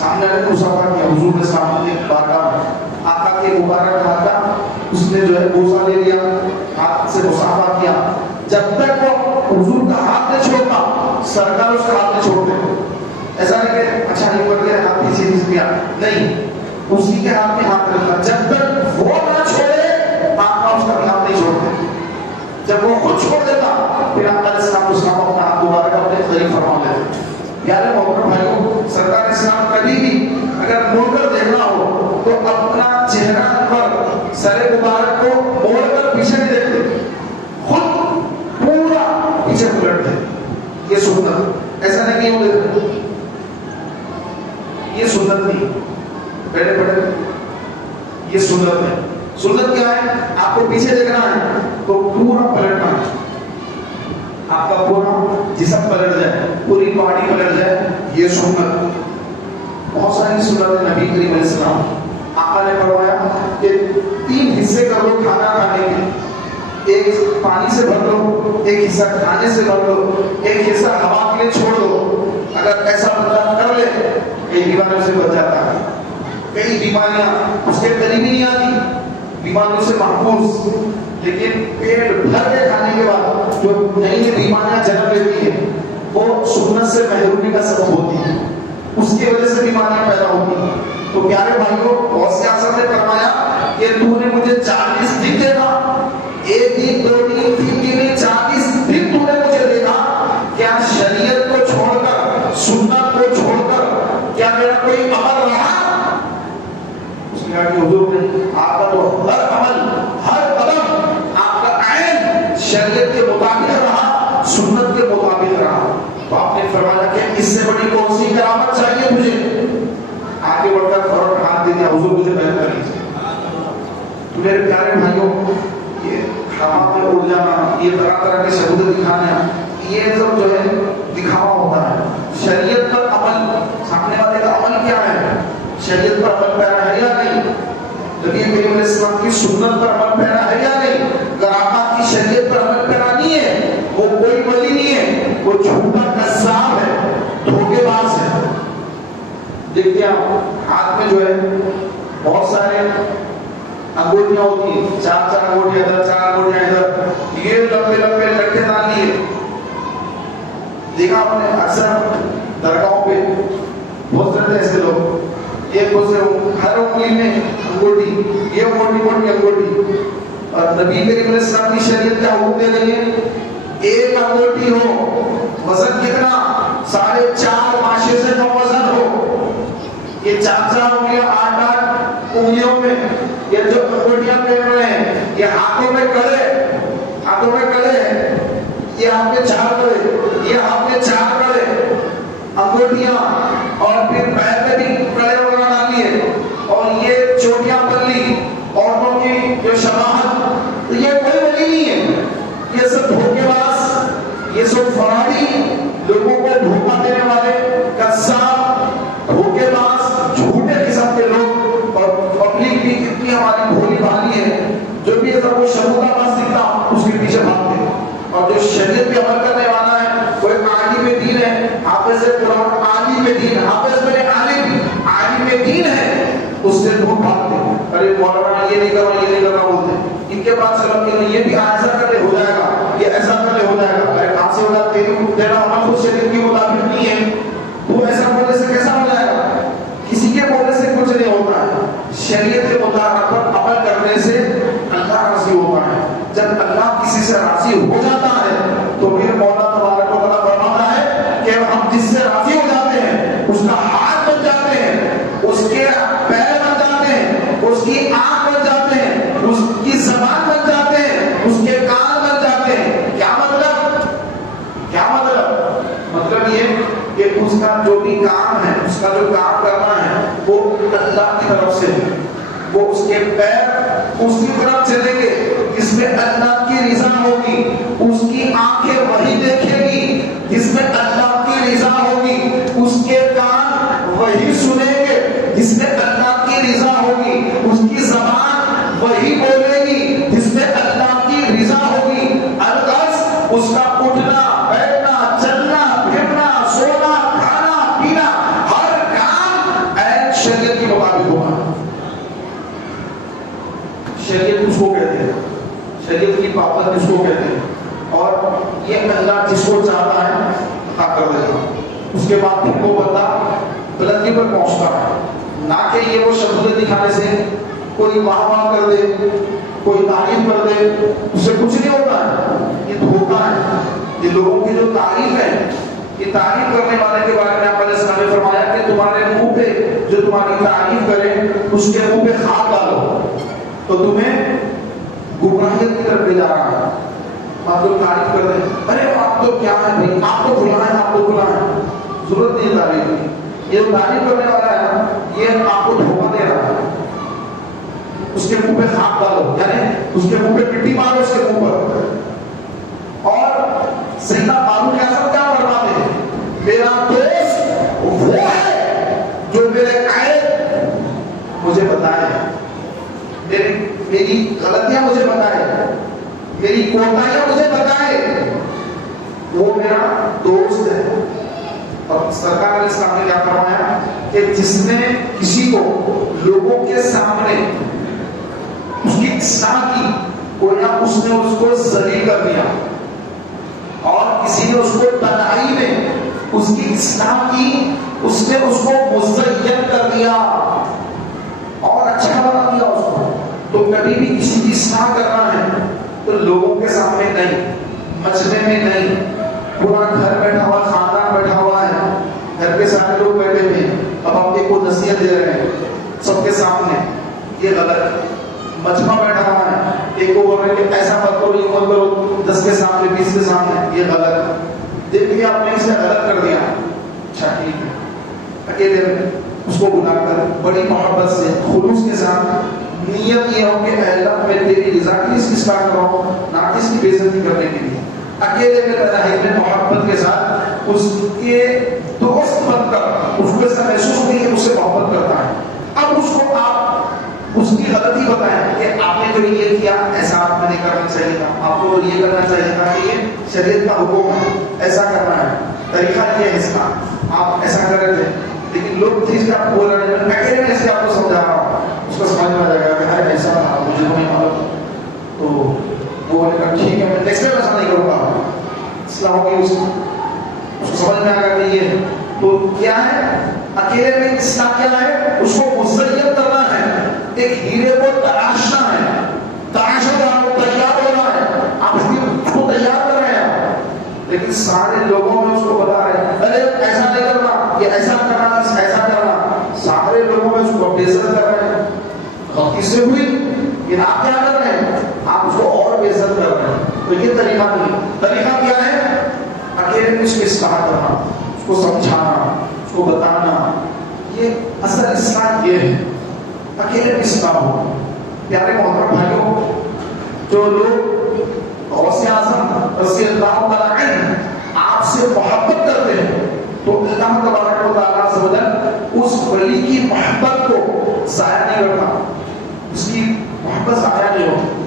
سامنے والے نے مصافحہ کیا، حضور کے سامنے بارگاہ میں آقا کے مبارک ہاتھ کا اس نے جو ہے بوسہ لے لیا، ہاتھ سے مصافحہ کیا. جب تک وہ حضور کا ہاتھ نہیں چھوڑتا سرکار اس کا ہاتھ نہیں چھوڑتے. ایسا نہیں کہ اچھا نہیں کر گیا ہاتھ پیچھے کھینچ لیا، نہیں، اسی کے ہاتھ میں ہاتھ رکھنا. جب تک وہ نہ چھوڑے آقا اس کا ہاتھ نہیں چھوڑتے. جب وہ خود چھوڑ دیتا پھر آقا علیہ السلام اس کا اپنا ہاتھ دوبارہ کا اپنے قریب فرما لیتے. پیارے محترم بھائیوں، سرکار اسلام کبھی بھی اگر مڑ کر دیکھنا ہو تو اپنا چہرہ پر سر مبارک کو موڑ کر پیچھے نہیں دیکھتے، خود پورا پیچھے پلٹتے. یہ سنت، ایسا نہیں کہ وہ دیکھتے، یہ سنت نہیں. پہلے پڑھے یہ سنت ہے. سنت کیا ہے؟ آپ کو پیچھے دیکھنا ہے تو پورا پلٹنا ہے، آپ کا پورا جسم پلٹ جائے، پوری باڈی پلٹ جائے. یہ سنت. بہت ساری سنت نبی کریم علیہ السلام. آقا نے فرمایا کہ 3 حصے کر لو کھانا کھانے کے، ایک پانی سے بھر لو، ایک حصہ کھانے سے بھر لو، ایک حصہ ہوا کے لیے چھوڑ دو. اگر ایسا بندہ کر لے کئی بیماریوں سے بچ جاتا ہے. کئی بیماریاں اس کے قریب ہی نہیں آتی، بیماریوں سے محفوظ. لیکن پیٹ بھر کے کھانے کے بعد جو نئی نئی بیماریاں جنم لیتی ہیں وہ سنت سے محرومی کا سبب ہوتی ہے، اس کی وجہ سے بیماریاں پیدا ہوتی ہیں. تو پیارے بھائیوں، بہت سے آسان نے فرمایا کہ تو نے مجھے 40 دن دیکھا، 1 دن 2 دن 3 دن 40 دن تو نے مجھے دیکھا، کیا شریعت کو چھوڑ کر، سنت کو چھوڑ کر کیا میرا کوئی عمل رہا؟ اس نے کہا کہ حضور نے آپ کا تو ہر عمل، ہر قدم آپ کا عین شریعت کے مطابق رہا، سنت کے مطابق رہا. تو آپ نے فرمایا کہ اس سے بڑی کون سی کرامت چاہیے مجھے؟ آگے بڑھ کر فوراً ہاتھ دے دیا، حضور مجھے بیان کر لیجیے. تو میرے پیارے بھائیوں، یہ ہوا میں اڑ جانا، یہ طرح طرح کے شبود دکھانا، یہ سب جو ہے دکھاوا ہوتا ہے. شریعت پر عمل، سامنے والے کا عمل کیا ہے، شریعت پر عمل پیرا ہے یا نہیں، نبی کریم علیہ السلام کی سنت پر عمل پیرا ہے یا نہیں. اگر آقا کی شریعت پر عمل پیرا نہیں ہے وہ کوئی ولی نہیں ہے، وہ جھوٹا قذاب ہے، دھوکے باز ہے. دیکھتے ہیں آپ ہاتھ میں جو ہے بہت سارے انگوٹیاں ہوتی ہیں، 4 انگوٹیاں ادھر، 4 انگوٹیاں ادھر، یہ لمبے لمبے لٹکے ڈال دیے. دیکھا آپ نے اکثر درگاہوں پہ بہت رہتے ایسے لوگ، ایک دوسرے ہر انگلی میں انگوٹی، یہ موٹی موٹی انگوٹی. اور نبی کریم علیہ السلام کی شریعت کیا حکم دے رہی ہے؟ ایک انگوٹی ہو، وزن کتنا؟ 4.5 ماشے سے کم وزن ہو. یہ 4 انگلیاں 8 انگلیوں میں، یہ جو انگوٹیاں پہن رہے ہیں یہ ہاتھوں میں کڑے، ہاتھوں میں کڑے ہیں، یہ ہاتھ میں 4 کڑے، یہ ہاتھ میں 4 کڑے انگوٹیاں، اور پھر پیر میں بھی کڑے وغیرہ ڈال لیے، اور یہ چوٹیاں بن لی عورتوں کی جو شباہت. یہ کوئی ولی نہیں ہے، یہ سب دھوکے باز، یہ سب فراڈی، لوگوں کو دھوکہ دینے والے، قذاب، دھوکے باز، جھوٹے قسم کے لوگ. اور پبلک بھی کتنی ہماری بھولی بھالی ہے، جو بھی اگر وہ شبودہ باز دکھتا اس کے پیچھے بھاگتے. اور جو شریعت پہ عمل کرنے والا ہے وہ ایک عالم دین ہے، حافظ قرآن، عالم دین، حافظ میں عالم دین ہے، اس سے دور بھاگتے. ارے مولانا یہ نہیں کرنا، یہ نہیں کرنا بولتے. ان کے پاس چلو کہ یہ بھی ایسا کرے ہو جائے گا، یہ ایسا کرے ہو جائے گا. ارے کہاں سے ہوگا؟ تیرا عمل خود شریعت کے مطابق نہیں ہے، تو ایسا بولنے سے کیسا ہو جائے گا؟ کسی کے بولنے سے کچھ نہیں ہوتا ہے. شریعت کے مطابق پر عمل کرنے سے اللہ راضی ہوتا ہے. جب اللہ کسی سے راضی ہو جاتا ہے تو پھر مولا تبارک و تعالیٰ فرماتا ہے کہ ہم جس سے راضی ہو جاتے ہیں اس کا ہاتھ بن جاتے ہیں، اس کے پیر بن جاتے ہیں، اس کی آنکھ بن جاتے ہیں، اس کی زبان بن جاتے ہیں، اس کے کان بن جاتے ہیں. کیا مطلب؟ کیا مطلب؟ کا جو بھی کام ہے، اس کا جو کام کرنا ہے وہ اللہ کی طرف سے، وہ اس کے پیر اس کی طرف چلیں گے جس میں اللہ کی رضا ہوگی، اس کی آنکھیں وہی دیکھے گی جس میں اللہ کی رضا ہوگی، اس کے کان وہی سنیں گے جس میں اللہ کی رضا ہوگی، اس کی زبان وہی بولے گی جس میں اللہ کی رضا ہوگی، الغرض اس کا اٹھنا بیٹھنا چلنا پھرنا سونا کھانا پینا ہر کام عین شریعت کے مطابق ہوگا۔ شریعت اس کو کہتے ہیں، شریعت کی پابندی اس کو کہتے ہیں، اور یہ اللہ جس کو چاہتا ہے عطا کر دیتا، اس کے بعد پھر وہ بندہ بلندی پر پہنچتا ہے، نہ کہ یہ وہ شمولیت دکھانے سے کوئی واہ واہ کر دے، کوئی تعریف کر دے، اس سے کچھ نہیں ہوتا ہے، یہ دھوکہ ہے۔ یہ لوگوں کی جو تعریف ہے، یہ تعریف کرنے والے کے بارے میں آپ علیہ السلام نے فرمایا کہ تمہارے منہ پہ جو تمہاری تعریف کرے اس کے منہ پہ خاک ڈالو تو تمہیں گمراہیت کی طرف لے جا رہا ہے۔ آپ لوگ تعریف کر رہے ہیں، ارے آپ تو کیا ہے بھائی، آپ تو بلائیں، آپ تو بلائیں، ضرورت نہیں ہے تعریف کی۔ یہ جو تعریف کرنے والا ہے نا، یہ آپ کو دھوکہ دے رہا ہے، اس کے منہ پہ خاک ڈالو، یعنی اس کے منہ پہ مٹی مارو اس کے منہ پر۔ اور سیدنا فاروق اعظم کیا فرماتے ہیں، میرا دوست وہ ہے جو میرے عیب مجھے بتائے، میری غلطیاں مجھے بتائے، میری کوتاہیاں مجھے بتائے، وہ میرا دوست ہے۔ اور سرکار علیہ السلام نے کیا فرمایا کہ جس نے کسی کو لوگوں کے سامنے اس کی اصلاح کی، گویا اس نے اس کو ذلیل کر دیا، اور کسی نے اس کو تنہائی میں اس کی اصلاح کی، اس نے اس کو مزین کر دیا اور اچھا بنا دیا اس کو۔ تو کبھی بھی کسی کی اصلاح کرنا ہے تو لوگوں کے سامنے نہیں، مجمع میں نہیں، پورا گھر بیٹھا ہوا، خاندان بیٹھا ہوا ہے، گھر کے سارے لوگ بیٹھے ہوئے ہیں، اب آپ کو نصیحت دے رہے ہیں سب کے سامنے، یہ غلط ہے۔ مجمع بیٹھا ہوا ہے، ایک کو بول رہے ہیں کہ ایسا مت کرو، یہ مت کرو، 10 کے سامنے 20 کے سامنے، یہ غلط ہے۔ دیکھیے آپ نے اسے غلط کر دیا، اچھا ٹھیک ہے، اکیلے میں اس کو بلا کر بڑی محبت سے خلوص کے ساتھ نیت یہ ہو کہ اے اللہ میں تیری رضا کے لیے اس کا کر رہا ہوں، نہ کہ اس کی بے عزتی کرنے کے لیے، اکیلے میں تنہائی میں محبت کے ساتھ اس کے دوست بن کر اس کو ایسا محسوس ہوگی کہ مجھ سے محبت کرتا ہے۔ اب اس کو آپ اس کی غلطی بتائیں کہ آپ نے جو یہ کیا ایسا آپ نے نہیں کرنا چاہیے تھا، آپ کو یہ کرنا چاہیے تھا کہ یہ شریعت کا حکم ہے، ایسا کرنا ہے، طریقہ یہ ہے اس کا، آپ ایسا کر رہے تھے، لیکن لوگ چیز کا بول رہے ہیں، میں اکیلے میں اس آپ کو سمجھا رہا ہوں، اس کو سمجھ میں آ جائے گا کہ ہر ایسا تھا، مجھے نہیں معلوم، تو وہ بولے گا ٹھیک ہے میں نیکسٹ ٹائم ایسا نہیں کروں گا، اصلاح ہوگی اس کو سمجھ میں آ گیا کہ یہ تو کیا ہے، اکیلے میں اصلاح کیا ہے، اس کو مزین کرنا ہے، ایک ہیرے کو تراشنا ہے، تراشا جا رہا تیار ہو رہا ہے، آپ اس کو تیار کر رہے ہیں، لیکن سارے لوگوں میں اس کو بتا رہے ہیں ارے ایسا نہیں کرنا، یہ ایسا کرنا، ایسا کرنا، سارے لوگوں میں اس کو بے عزت کر رہے ہیں، غلطی سے ہوئی، لیکن آپ کیا کر رہے ہیں، آپ اس کو اور بے عزت کر رہے ہیں۔ تو یہ طریقہ نہیں، طریقہ کیا ہے، اکیلے میں اس کی اصلاح کرنا، اس کو سمجھانا، اس کو بتانا، یہ اصل اصلاح یہ ہے، اکیلے میں اصلاح ہو۔ پیارے محترم بھائیوں، جو لوگ غوث اعظم رضی اللہ تعالیٰ عنہ آپ سے محبت کرتے ہیں تو اللہ تبارک و تعالیٰ عز و جل اس ولی کی محبت کو ضائع نہیں کرتا، اس کی محبت ضائع نہیں ہوتی،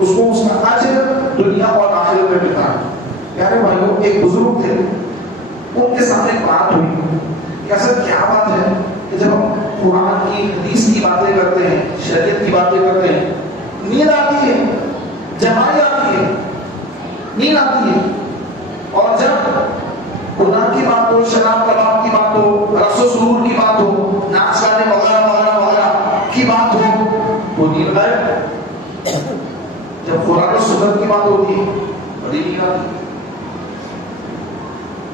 اس کو اس کا اجر دنیا اور آخرت میں ملتا ہے۔ پیارے بھائیوں، ایک بزرگ تھے، ان کے سامنے ایک بات ہوئی کہ اصل کیا بات ہے کہ جب ہم قرآن کی حدیث کی باتیں کرتے ہیں، شریعت کی باتیں کرتے ہیں، نیند آتی ہے، جمائی آتی ہے، نیند آتی ہے، اور جب گناہ کی بات ہو، شراب کباب کی بات ہو، رقص و سرور کی بات ہو، ناچ گانے وغیرہ وغیرہ وغیرہ کی بات ہو تو نیند غائب، جب قرآن و سنت کی بات ہوتی ہے بڑی نیند آتی ہے۔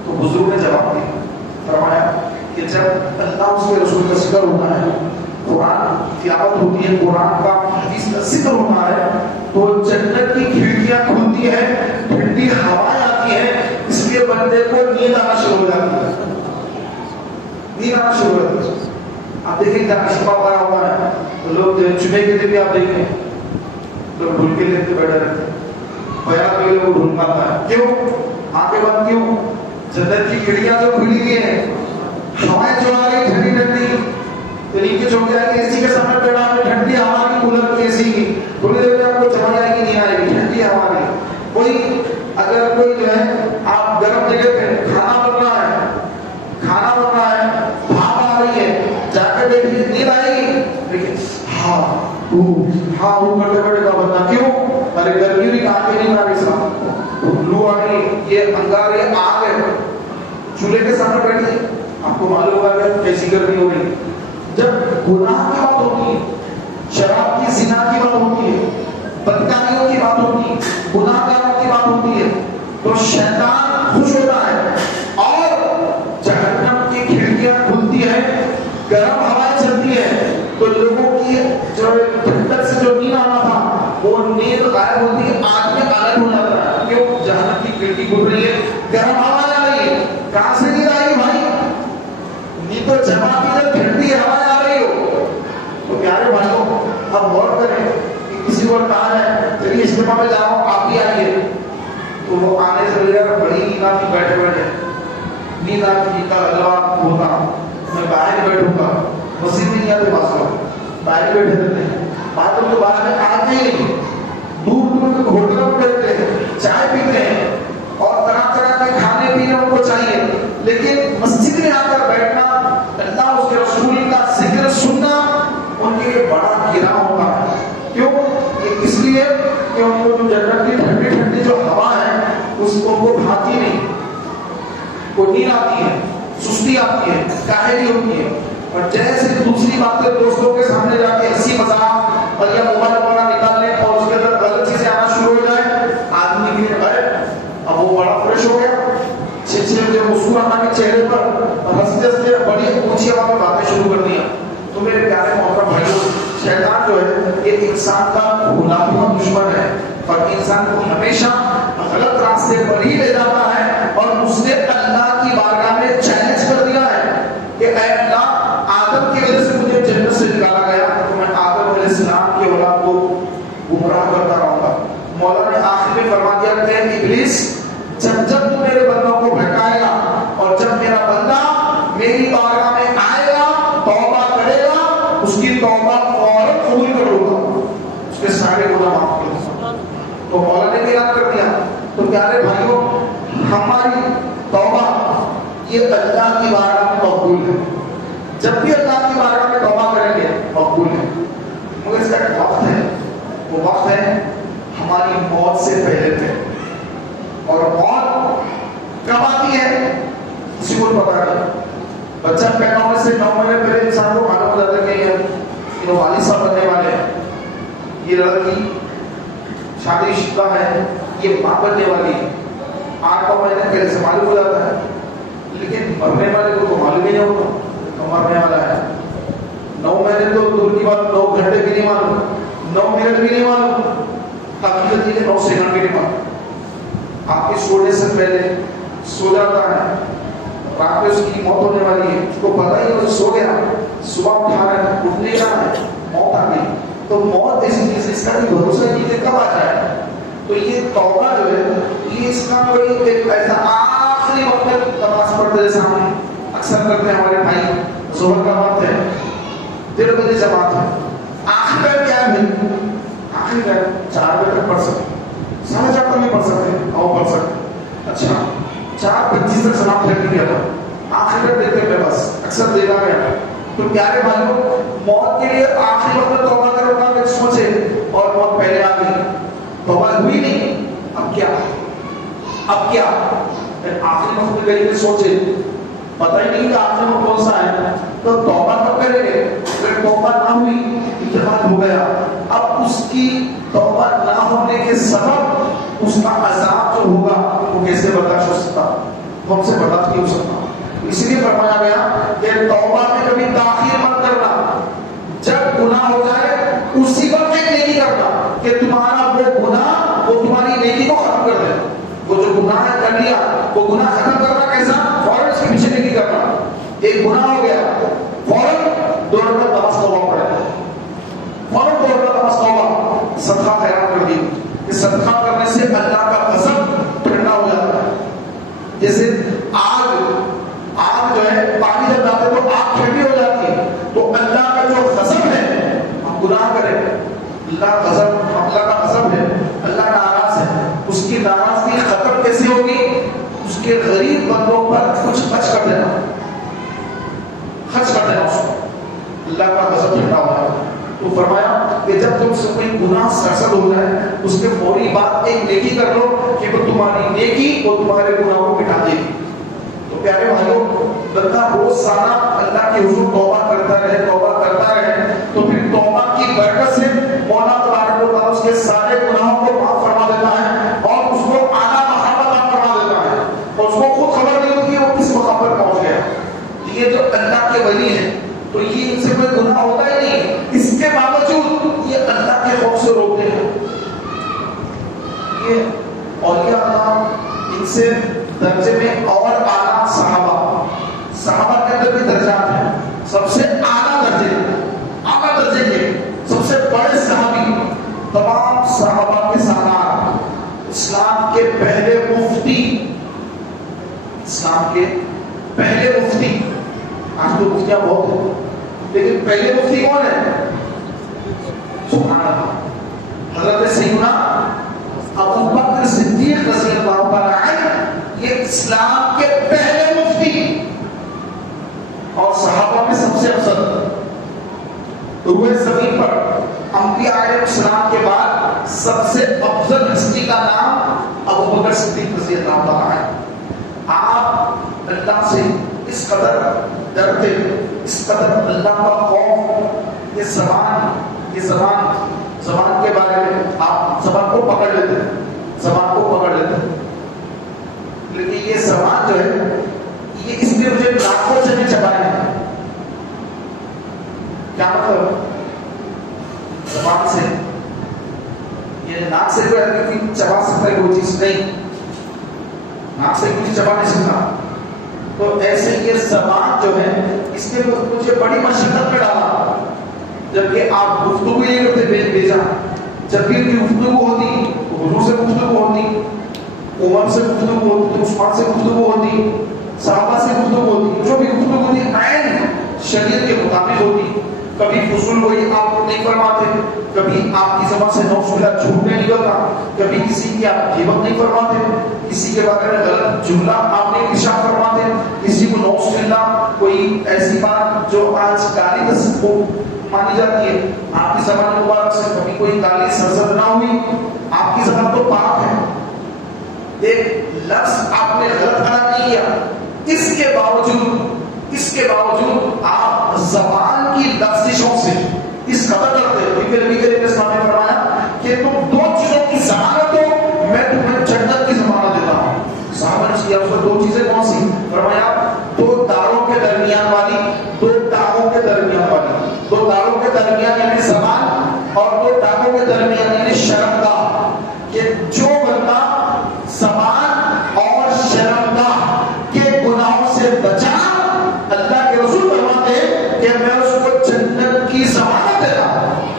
تو بزرگ نے جواب دیا، فرمایا کہ جب اللہ اس کے رسول کا ذکر ہوتا ہے، قرآن تلاوت ہوتی ہے، قرآن کا حدیث کا ذکر ہوتا ہے، تو جنت کی کھڑکیاں کھلتی ہیں، ٹھنڈی ہوائیں آتی ہیں، اس لیے بندے کو نیند آنا شروع ہو جاتی ہے۔ نیند آنا شروع ہو جاتی ہے. آپ دیکھیں جہاں شفا پڑا ہوا ہے تو لوگ جمعے کے دن بھی آپ دیکھیں لوگ ڈھول کے لیتے بیٹھے رہتے ہیں. بیان کے لیے وہ ڈھول پاتا ہے. کیوں؟ آنکھیں بند کیوں؟ جنت کی کھڑکیاں جو کھلی ہوئی ہیں, ہوائیں جو آ رہی ٹھنڈی ٹھنڈی, تو نیچے چھوڑ کے اے سی کے سامنے بیٹھا ہے, ٹھنڈی ہوا کی, کولر کی, اے سی کی, تھوڑی دیر میں آپ کو سمجھ آئے گی نہیں آئے گی, ٹھنڈی ہوا کی. کوئی اگر کوئی جو ہے آپ گرم جگہ پہ کھانا بن رہا ہے, کھانا بن رہا ہے, بھاپ آ رہی ہے, جا کے بیٹھیے, نیند آئے گی, دیکھیں ہاں ہاں وہ کرتے بیٹھے کا بندہ. کیوں؟ ارے گرمی بھی کھا کے نہیں آ رہی صاحب, لو آ رہی, یہ انگار, یہ آگ ہے. چولہے کے سامنے بیٹھیے, آپ کو معلوم ہوگا کہ کیسی گرمی ہو رہی. جب گناہ کی بات ہوتی ہے, شراب کی, زنا کی بات ہوتی ہے, بدکاریوں کی بات ہوتی ہے, گناہ گاروں کی بات ہوتی ہے, تو شیطان خوش ہوتا ہے اور جہنم کی کھڑکیاں کھلتی ہیں, گرم ہوائیں چلتی ہے, تو لوگوں کی جو ٹھنڈک سے جو نیند آنا تھا وہ نیند غائب ہوتی ہے, آدمی الگ ہو جاتا ہے. کیوں؟ جہنم کی کھڑکی کھل رہی ہے, گرم ہوا آ رہی ہے. کہاں سے نیند آئی بھائی؟ نیند تو جماعتی جب ٹھنڈی ہوائیں آ رہی ہو. تو پیارے بھائیوں اب غور کریں کہ کسی کو کہا ہے چلیے اجتماع میں جاؤ, آپ بھی آئیے, تو وہ آنے سے لے بڑی نیند آتی, بیٹھے بیٹھے نیند آتی, کا اللہ ہوتا میں باہر بیٹھوں گا, مسجد میں نہیں آتے باسو, باہر بیٹھے رہتے ہیں. باتوں کے بعد میں آتے ہی نہیں, دور دور کے ہوٹلوں میں بیٹھتے ہیں, چائے پیتے ہیں اور طرح طرح کے کھانے پینے ان کو چاہیے, لیکن مسجد میں آ کر بیٹھنا, اللہ اس کے رسول کا ذکر سننا ان کے لیے بڑا گرا ہوتا ہے. کیوں؟ اس لیے کہ ان کو جو جنت کی ٹھنڈی ٹھنڈی جو ہوا ہے اس کو بھاتی نہیں, کو نیند آتی ہے, سستی آتی ہے, کاہلی ہوتی ہے. اور جیسے دوسری باتیں دوستوں کے سامنے جا کے ہنسی مذاق اور یا موبائل وغیرہ نکالنے اور اس کے اندر غلط چیزیں آنا شروع ہو جائے, آدمی کے گھر اب وہ بڑا فریش ہو گیا, چھ مسکرانا کے چہرے پر اور ہنستے ہنستے بڑی اونچی آواز میں باتیں شروع کر دیا. تو میرے پیارے محترم بھائیوں, شیطان جو ہے یہ انسان کا بھولا ہوا دشمن ہے اور انسان کو ہمیشہ غلط راستے پر ہی لے جاتا ہے. اور اس نے اللہ کی بارگاہ میں چیلنج کر دیا ہے کہ اے اللہ, آدم کی وجہ سے مجھے جنت سے نکالا گیا تو میں آدم علیہ السلام کی اولاد کو گمراہ کرتا رہوں گا. مولا نے آخر میں فرما دیا کہ ابلیس, جب جب تو میرے بندوں کو بھٹکائے گا اور جب میرا بندہ میری بارگاہ میں آئے گا, توبہ کرے گا, اس کی توبہ فوراً قبول کروں گا, اس کے سارے گناہ معاف کر دوں گا. تو مولا نے بھی یاد کر دیا. تو پیارے بھائیوں, ہماری توبہ یہ اللہ کی بارگاہ میں مقبول ہے. جب بھی اللہ کی بارگاہ میں توبہ کریں گے مقبول ہے, مگر اس کا ایک وقت ہے, وہ وقت ہے ہماری موت سے پہلے پہ. اور موت کب آتی ہے کسی کو پتا نہیں. بچہ پیدا ہونے سے 9 مہینے پہلے انسان کو معلوم ہو جاتا ہے کہ یہ والد صاحب بننے والے ہیں, یہ لڑکی شادی شدہ ہے, یہ ماں بننے والی ہے. 8 مہینے پہلے سے معلوم ہو جاتا ہے, لیکن مرنے والے کو تو معلوم ہی نہیں ہوتا تو مرنے والا ہے. 9 مہینے تو دور کی بات, 9 گھنٹے بھی نہیں معلوم, 9 منٹ بھی نہیں معلوم, حقیقت یہ 9 سیکنڈ بھی نہیں معلوم. آپ کے سونے سے پہلے سو جاتا ہے, رات میں اس کی موت ہونے والی ہے, اس کو پتا ہی ہے سو گیا, صبح اٹھا رہا ہے, اٹھنے کا ہے, موت آ گئی. تو موت ایسی چیز, اس کا بھی بھروسہ نہیں کہ کب آ جائے. تو یہ توبہ جو ہے یہ اس کا کوئی ایک ایسا آخری وقت میں نماز پڑھتے جیسے ہم اکثر کرتے ہیں, ہمارے بھائی ظہر کا وقت ہے, 1:30 بجے جماعت ہے, آخری ٹائم کیا ہے بھائی؟ آخری ٹائم 4 بجے تک پڑھ سکتے, 4:30 تک نہیں پڑھ سکتے, اور پڑھ سکتے. اچھا 4:25 تک سلام پھیر دیا تھا, آخری تک دیکھتے ہیں بس, اکثر دیکھا گیا. تو پیارے بھائیوں, موت کے لیے آخری وقت میں توبہ کرو گا کہ سوچے, اور موت پہلے آ گئی, توبہ ہوئی نہیں, اب کیا, اب کیا, آخری وقت میں کہیں سوچے, پتہ ہی نہیں کہ آخری وقت کون سا ہے, تو توبہ کب کریں گے؟ اگر توبہ نہ ہوئی, انتقال ہو گیا, اب اس کی توبہ نہ ہونے کے سبب اس کا عذاب جو ہوگا وہ کیسے برداشت ہو سکتا, ہم سے برداشت نہیں ہو سکتا. اس لیے فرمایا گیا کہ توبہ میں کبھی تاخیر مت کرنا, جب گناہ ہو جائے اسی وقت ایک نیکی کرنا کہ تمہارا وہ گناہ وہ تمہاری نیکی کو ختم کر دے. وہ جو گناہ کر لیا وہ گناہ ختم کرنا کیسا؟ فوراً اس کے پیچھے نیکی کرنا. ایک گناہ ہو گیا, جیسے آگ جو ہے پانی جب ڈالتے تو آگ ٹھنڈی ہو جاتی ہے، تو اللہ کا جو غضب ہے، ہم گناہ کریں، اللہ کا غضب ہے، اللہ ناراض ہے، اس کی ناراضگی ختم کیسے ہوگی؟ اس کے غریب بندوں پر کچھ خرچ کر دینا اس کو، اللہ کا غضب ٹھنڈا ہو جائے۔ تو فرمایا کہ جب تم سے کوئی گناہ سرزد ہو جائے اس کے فوری بعد ایک نیکی کر لو کہ وہ تمہاری نیکی وہ تمہارے گناہوں کو مٹا دے گی۔ تو پیارے بھائیوں، بندہ روزانہ اللہ کے حضور توبہ کرتا رہے تو پھر توبہ کی برکت سے مولا تبارک و تعالیٰ اس کے سارے گناہوں کو معاف فرما دیتا ہے اور اس کو اعلیٰ محبت عطا فرما دیتا ہے، اور اس کو خود خبر نہیں ہوتی ہے وہ کس مقام پر پہنچ گیا۔ یہ جو اللہ کے ولی ہیں تو یہ ان سے کوئی گناہ ہوتا ہی نہیں، اس کے باوجود یہ اللہ کے خوف سے روکتے ہیں۔ یہ اولیاء اللہ، ان سے درجے میں اور اعلیٰ صحابہ کے اندر بھی درجات ہیں، سب سے اعلیٰ درجے کے سب سے بڑے صحابی، تمام صحابہ کے سالار، اسلام کے پہلے مفتی، آج تو مفتیاں بہت ہیں لیکن پہلے مفتی کون ہے؟ سبحان اللہ، حضرت سیدنا ابو بکر صدیق رضی اللہ تعالیٰ عنہ، یہ اسلام کے پہلے مفتی اور صحابہ میں سب سے افضل۔ روئے زمین پر انبیاء علیہ السلام کے بعد سب سے افضل ہستی کا نام ابو بکر صدیق رضی اللہ تعالیٰ عنہ۔ آپ اللہ سے اس قدر ڈرتے، اس قدر اللہ کا خوف، یہ زبان کے بارے میں آپ زبان کو پکڑ لیتے، لیکن یہ زبان جو ہے یہ اس میں مجھے ناکوں سے بھی چبائے ہیں۔ کیا مطلب؟ زبان سے یہ ناک سے کوئی آدمی چبا سکتا ہے کوئی چیز نہیں، ناک سے کچھ چبا نہیں سکتا۔ تو ایسے یہ زبان جو ہے اس نے مجھے بڑی مشقت میں ڈالا، جبکہ آپ گفتگو یہ کرتے بیجا، جب بھی گفتگو ہوتی تو حضور سے گفتگو ہوتی، عمر سے گفتگو ہوتی، عثمان سے گفتگو ہوتی، صحابہ سے گفتگو ہوتی، جو بھی گفتگو ہوتی عین شریعت کے مطابق ہوتی۔ کبھی فضول کوئی آپ نہیں فرماتے، کبھی آپ کی زبان سے نعوذ باللہ جھوٹ نہیں نکلتا، کبھی کسی کی آپ غیبت نہیں فرماتے، کسی کے بارے میں غلط جملہ آپ نہیں ارشاد فرماتے، کسی کو نعوذ باللہ کوئی ایسی بات جو آج گالی مانی جاتی ہے، آپ کی زبان مبارک سے کبھی کوئی گالی سرزد نہ ہوئی، آپ کی زبان تو پاک ہے، ایک لفظ آپ نے غلط ادا نہیں کیا۔ اس کے باوجود آپ زبان کی لفظشوں سے اس قدر کرتے ہیں کہ نبی کریم صلی اللہ علیہ وسلم نے فرمایا کہ تم دو چیزوں کی ضمانت ہو، میں تمہیں جنت کی ضمانت دیتا ہوں۔ صحابہ نے کیا دو چیزیں کون سی؟ فرمایا دو تاروں کے درمیان یعنی زبان، اور دو ٹاگوں کے درمیان یعنی شرمگاہ، کہ جو بندہ زبان اور شرمگاہ کے گناہوں سے بچا، اللہ کے رسول فرماتے ہیں کہ میں اس کو جنت کی ضمانت دیتا ہوں،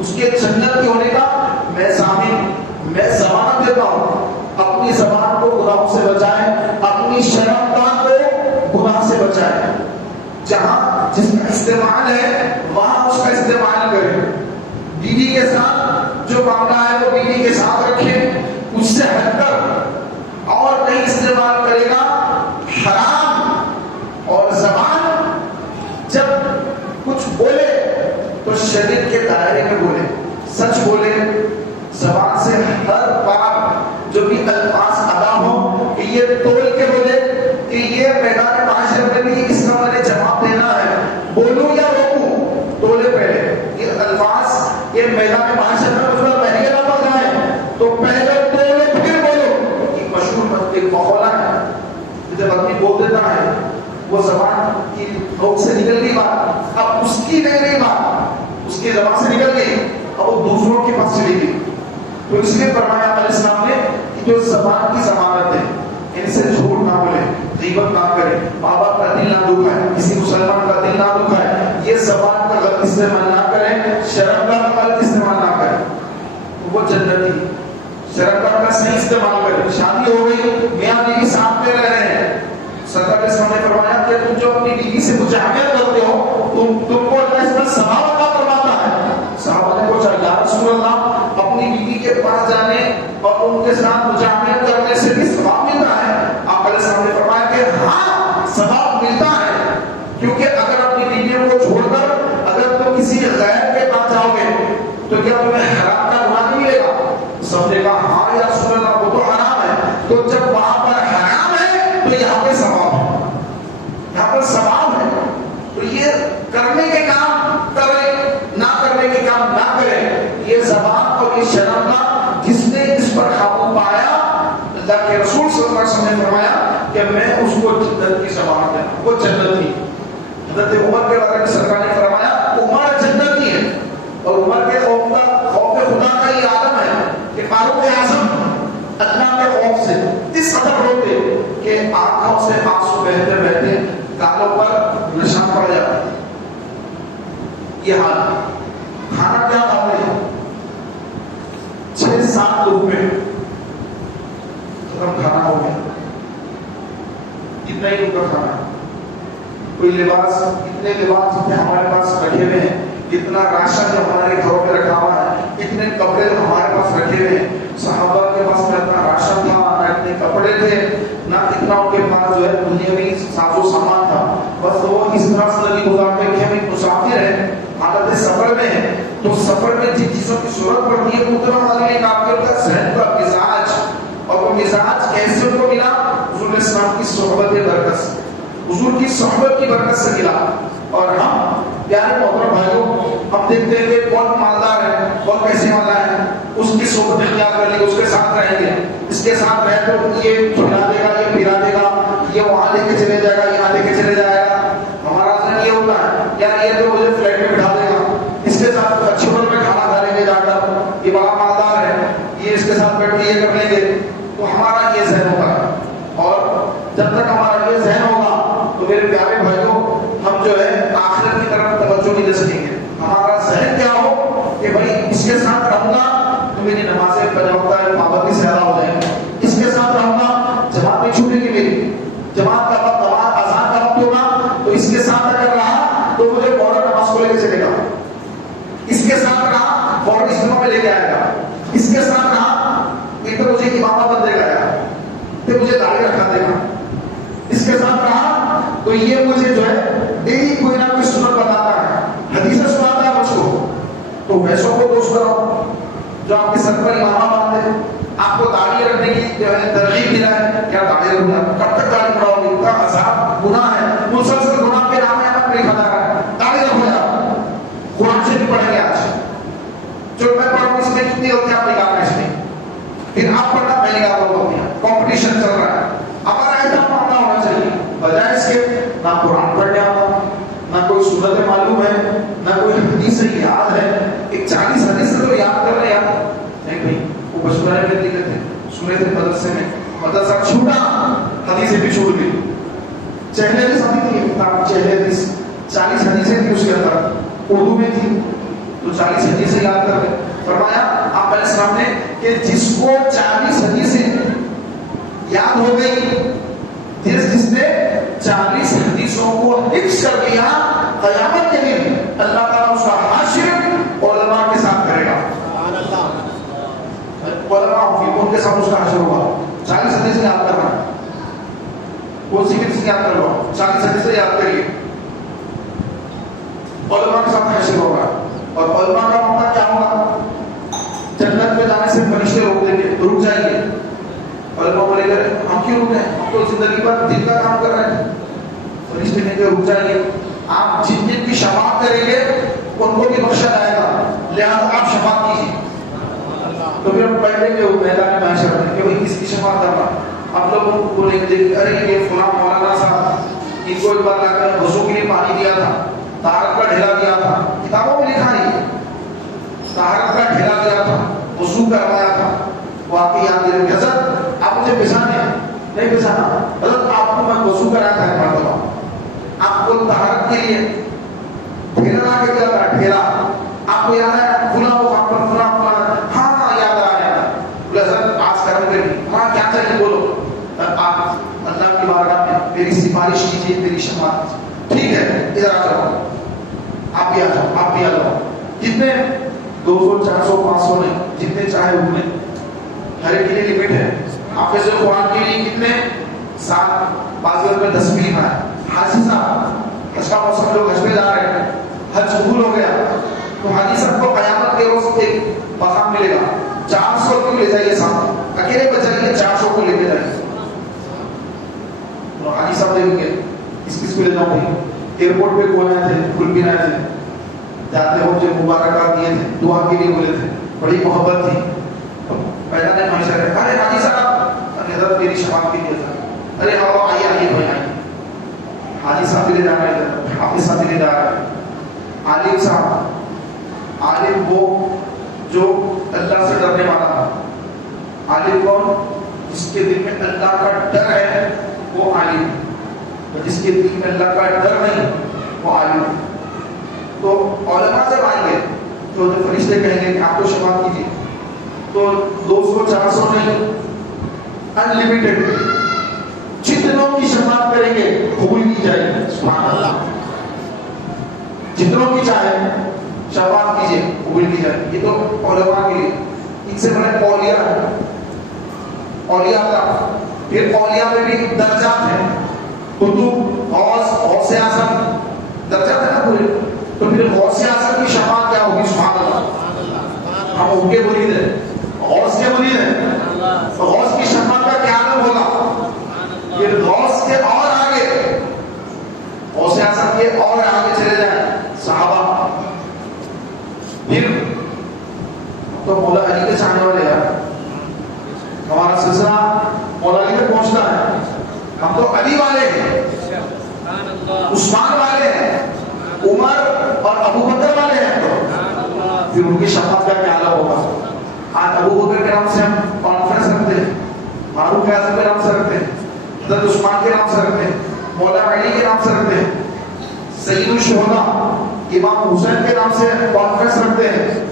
اس کے جنت کے ہونے کا میں ضمانت دیتا ہوں۔ اپنی زبان کو گناہوں سے بچائیں، اپنی شرمگاہ کو گناہ سے بچائیں، جہاں جس کا استعمال ہے وہاں اس کا استعمال کریں۔ بیوی کے ساتھ جو معاملہ ہے وہ بیوی کے ساتھ رکھیں، اس سے ہٹ کر اور نہیں استعمال کرے گا حرام۔ اور زبان جب کچھ بولے تو شریعت کے دائرے میں بولے، سچ بولے، زبان سے ہر بار جو بھی الفاظ ادا ہو کہ یہ تول کے بولے کہ یہ میدان معاشرے میں بھی اس کا میں نے جواب دینا ہے، بولوں یا روکوں، تولے پہلے یہ الفاظ یہ میدان معاشرے میں اس پر پہلے لفظ آئے تو پہلے تولے پھر بولو۔ یہ مشہور ایک مقولہ ہے، جب آدمی بول دیتا ہے وہ زبان کی نوک سے نکل گئی بات، اب اس کی نہیں رہی بات، اس کی زبان سے نکل گئی، اب وہ دوسروں کے پاس چلی گئی۔ تو اس لیے فرمایا علیہ السلام نے کہ جو زبان کی ضمانت ہے، ان سے جھوٹ نہ بولے، غیبت نہ کرے، ماں باپ کا دل نہ دکھائے، کسی مسلمان کا دل نہ دکھائے، یہ زبان کا غلط استعمال نہ کریں، شرمگاہ کا غلط استعمال نہ کریں، وہ جنتی۔ شرمگاہ کا صحیح استعمال کریں۔ شادی ہو گئی، میاں بیوی ساتھ میں کہ میں اس کو جنت کی شفاعت دینا. وہ جنتی. حضرت عمر کے بارے میں سرکار نے فرمایا عمر جنتی ہے. اور عمر کے خوف خدا کا یہ عالم ہے کہ فاروق اعظم اللہ کے خوف سے اس قدر روتے کہ آنکھوں سے آنسو بہتے بہتے گالوں پر نشان پڑ جاتا. یہ حال. کھانا کیا کھاتے ہیں؟ 6-7 لوگ میں ختم کھانا ہو گیا. کتنا ہی ان کا کھانا. کوئی لباس, اتنے لباس جتنے ہمارے پاس رکھے ہوئے ہیں, اتنا راشن جو ہمارے گھروں میں رکھا ہوا ہے, اتنے کپڑے جو ہمارے پاس رکھے ہوئے ہیں. صحابہ کے پاس نہ اتنا راشن تھا, نہ اتنے کپڑے تھے, نہ اتنا ان کے پاس جو ہے دنیاوی ساز و سامان تھا. بس وہ اس طرح سے زندگی گزارتے کہ ہم ایک مسافر ہیں, حالت سفر میں ہیں, تو سفر میں جن چیزوں کی ضرورت پڑتی ہے اتنا ہمارے لیے کافی ہوتا ہے. ذہن کا مزاج, اور وہ مزاج کیسے ان کو ملا؟ حضور اسلام کی صحبت برکت سے, حضور کی صحبت کی برکت سے ملا. اور ہم پیارے محترم بھائیوں, ہم دیکھتے ہیں کہ کون مالدار ہے, کون پیسے والا ہے, اس کی صحبت اختیار کر لی, اس کے ساتھ رہیں گے. اس کے ساتھ رہے تو یہ کھلا دے گا, یہ پلا دے گا, یہ وہاں لے کے چلے جائے گا, یہاں لے کے چلے جائے گا. ہمارا ذہن یہ ہوتا ہے یار یہ تو مجھے فلیٹ میں بٹھا دے گا, اس کے ساتھ اچھے ہوٹل میں کھانا کھا لیں گے جا کر, یہ بڑا مالدار ہے, یہ اس کے ساتھ بیٹھ کے یہ کر لیں گے. تو ہمارا یہ ذہن ہوتا ہے. اور جب تک ہمارا یہ ذہن ہوگا تو میرے پیارے بھائیوں ہم جو ہے آخرت کی طرف توجہ نہیں دے سکیں گے. ہمارا ذہن کیا ہو کہ بھائی اس کے ساتھ رہوں گا تو میری نمازیں پابندی سے ادا ہو جائیں گی, اس کے ساتھ رہوں گا جماعت نہیں چھوٹے گی, میری جماعت کا وقت اذان کا وقت ہوگا تو اس کے ساتھ اگر رہا تو مجھے فوراً نماز کو لے کے چلے گا, اس کے ساتھ رہا فوراً اجتماع میں لے کے آئے گا, اس کے ساتھ رہا ایک تو مجھے امامہ بن دے گا, پھر مجھے داڑھی رکھا دے گا, اس کے ساتھ رہا تو یہ مجھے جو ہے ڈیلی کوئی نہ کوئی سنت بتاتا ہے, حدیثیں سناتا ہے مجھ کو. تو ویسوں کو دوست بناؤ جو آپ کے سر پر امامہ باندھے, آپ کو داڑھی رکھنے کی جو ہے ترغیب ملا ہے. کیا داڑھی رکھنا, کب تک داڑھی پڑاؤ گے؟ اتنا عذاب گناہ ہے, مسلسل گناہ کے نام ہے نہیں کھا رہا ہے. داڑھی رکھو یار, قرآن سے بھی پڑھیں گے آج. جو میں پڑھوں اس میں کتنی ہوتی ہے آپ نکال رہے اس میں, پھر آپ پڑھنا میں نکال رہا ہوں. کمپٹیشن چل رہا ہے. ہمارا ایسا معاملہ ہونا چاہیے, بجائے اس کے نہ قرآن پڑھنے آتا, نہ کوئی سنت معلوم ہے, نہ کوئی حدیث یاد ہے. ایک 40 حدیث تو یاد کر رہے یار نہیں بھائی, وہ بچپنے میں دقت ہے, سنے تھے مدرسے میں, مدرسہ چھوٹا حدیثیں بھی چھوٹ گئی. چہلے حدیث آتی تھی کتاب, چہلے حدیث 40 حدیثیں تھی اس کے اندر, اردو میں تھی, تو 40 حدیثیں یاد کر گئے. فرمایا آپ علیہ السلام نے کہ جس کو 40 حدیثیں یاد ہو گئی, جس نے 40 حدیثوں کو حفظ کر لیا, قیامت کے دن اللہ تعالیٰ اس کا حشر علماء کے ساتھ کرے گا. علماء ان کے ساتھ اس کا حشر ہوگا. 40 حدیثیں یاد کرنا, کون سی حدیث یاد کر لو, 40 حدیثیں یاد کریے, علماء کے ساتھ حشر ہوگا. اور علماء کا موقع کیا ہوگا؟ جنت میں جانے سے فرشتے روک دیں گے, رک جائیں گے. علماء بولے گا ہم کیوں رک ہیں, ہم تو زندگی پر دن کا کام کر رہے ہیں. فرشتے کہیں گے رک جائیں گے, آپ جن جن کی شفاعت کریں گے ان کو بھی بخشا جائے گا, لہذا آپ شفاعت کیجیے. تو پھر ہم بیٹھیں گے وہ میدان محشر میں کہ بھائی کس کی شفاعت کرنا. آپ لوگوں کو بولیں گے ارے یہ فلاں مولانا صاحب, ان کو ایک بار لا کر وضو کے لیے پانی دیا تھا, طہارت کا ڈھیلا دیا تھا, کتابوں میں لکھا ہے طہارت کا ڈھیلا دیا تھا, وضو کروایا تھا. واقعی یاد دے رہے حضرت آپ مجھے پہچانے نہیں پہچانا, حضرت آپ کو میں وضو کرایا تھا ایک مرتبہ, آپ کو طہارت کے لیے ڈھیلا لا کے دیا تھا, ڈھیلا آپ کو یاد ہے فلاں وہاں پر فلاں فلاں, ہاں یاد آ رہا ہے. حضرت آج کرم کریے, ہاں کیا چاہیے بولو, آپ اللہ کی بارگاہ میں میری سفارش کیجیے, میری شفاعت. ٹھیک ہے ادھر آ جاؤ, آپ بھی آ جاؤ, آپ بھی آ جاؤ. کتنے 200 400 500 نہیں, جتنے چاہے اتنے, ہر ایک کے لیے لمٹ ہے. حافظ قرآن کے لیے کتنے 7, بعض میں 10 بھی لکھا ہے. حاجی صاحب حج کا موسم, لوگ حج پہ جا رہے ہیں, حج قبول ہو گیا تو حاجی صاحب کو قیامت کے روز ایک مقام ملے گا, 400 کو لے جائیے ساتھ, اکیلے بچائیے 400 کو لے کے جائیے. تو حاجی صاحب دیکھیں گے کس کو لے جاؤں بھائی, ایئرپورٹ پہ کون آئے تھے, کھل بھی آئے تھے, جاتے ہو جو مبارکات دیے تھے, دعا کے لیے بولے تھے, بڑی محبت تھی. میدان محشر ہے, ارے حاجی صاحب حضرت میری شفاعت کے لیے تھا, ارے ہوا حاجی صاحب لے جا رہے ہیں, حافظ صاحب لے جا رہے ہیں. عالم صاحب, عالم وہ جو اللہ سے ڈرنے والا تھا. عالم کون؟ جس کے دل میں اللہ کا ڈر ہے وہ عالم, اور جس کے دل میں اللہ کا ڈر نہیں وہ عالم. تو علماء جب آئیں گے تو فرشتے کہیں گے کہ آپ کو شفاعت کیجیے, تو 200 400 نہیں, انلمیٹڈ, جتنوں کی شفاعت کریں گے قبول کی جائے گی. سبحان اللہ, جتنوں کی چاہے شفاعت کیجیے قبول کی جائے گی. یہ تو علماء کے لیے. ان سے بڑے اولیاء ہیں, اولیاء کا پھر اولیاء میں بھی درجات ہیں, قطب, غوث, غوث اعظم, درجات ہیں نا پورے. تو پھر غوث اعظم کی شفاعت کیا ہوگی؟ سبحان اللہ, ہم ان کے مرید ہیں, غوث کے مرید ہیں, غوث کی شفاعت کا کیا عالم ہوگا؟ پھر غوث کے اور آگے, غوث اعظم کے اور آگے چلے جائیں صحابہ. پھر تو مولا علی کے چاہنے والے ہیں, ہمارا سلسلہ مولا علی پہ پہنچتا ہے. ہم تو علی والے ہیں, عثمان والے ہیں, عمر اور ابو بکر والے ہیں. تو پھر ان کی شفاعت کا کیا عالم ہوگا؟ آج ابو بکر کے نام سے ہم کانفرنس رکھتے ہیں, فاروق اعظم کے نام سے رکھتے ہیں, حضرت عثمان کے نام سے رکھتے ہیں, مولا علی کے نام سے رکھتے ہیں, سید الشہداء امام حسین کے نام سے کانفرنس رکھتے ہیں.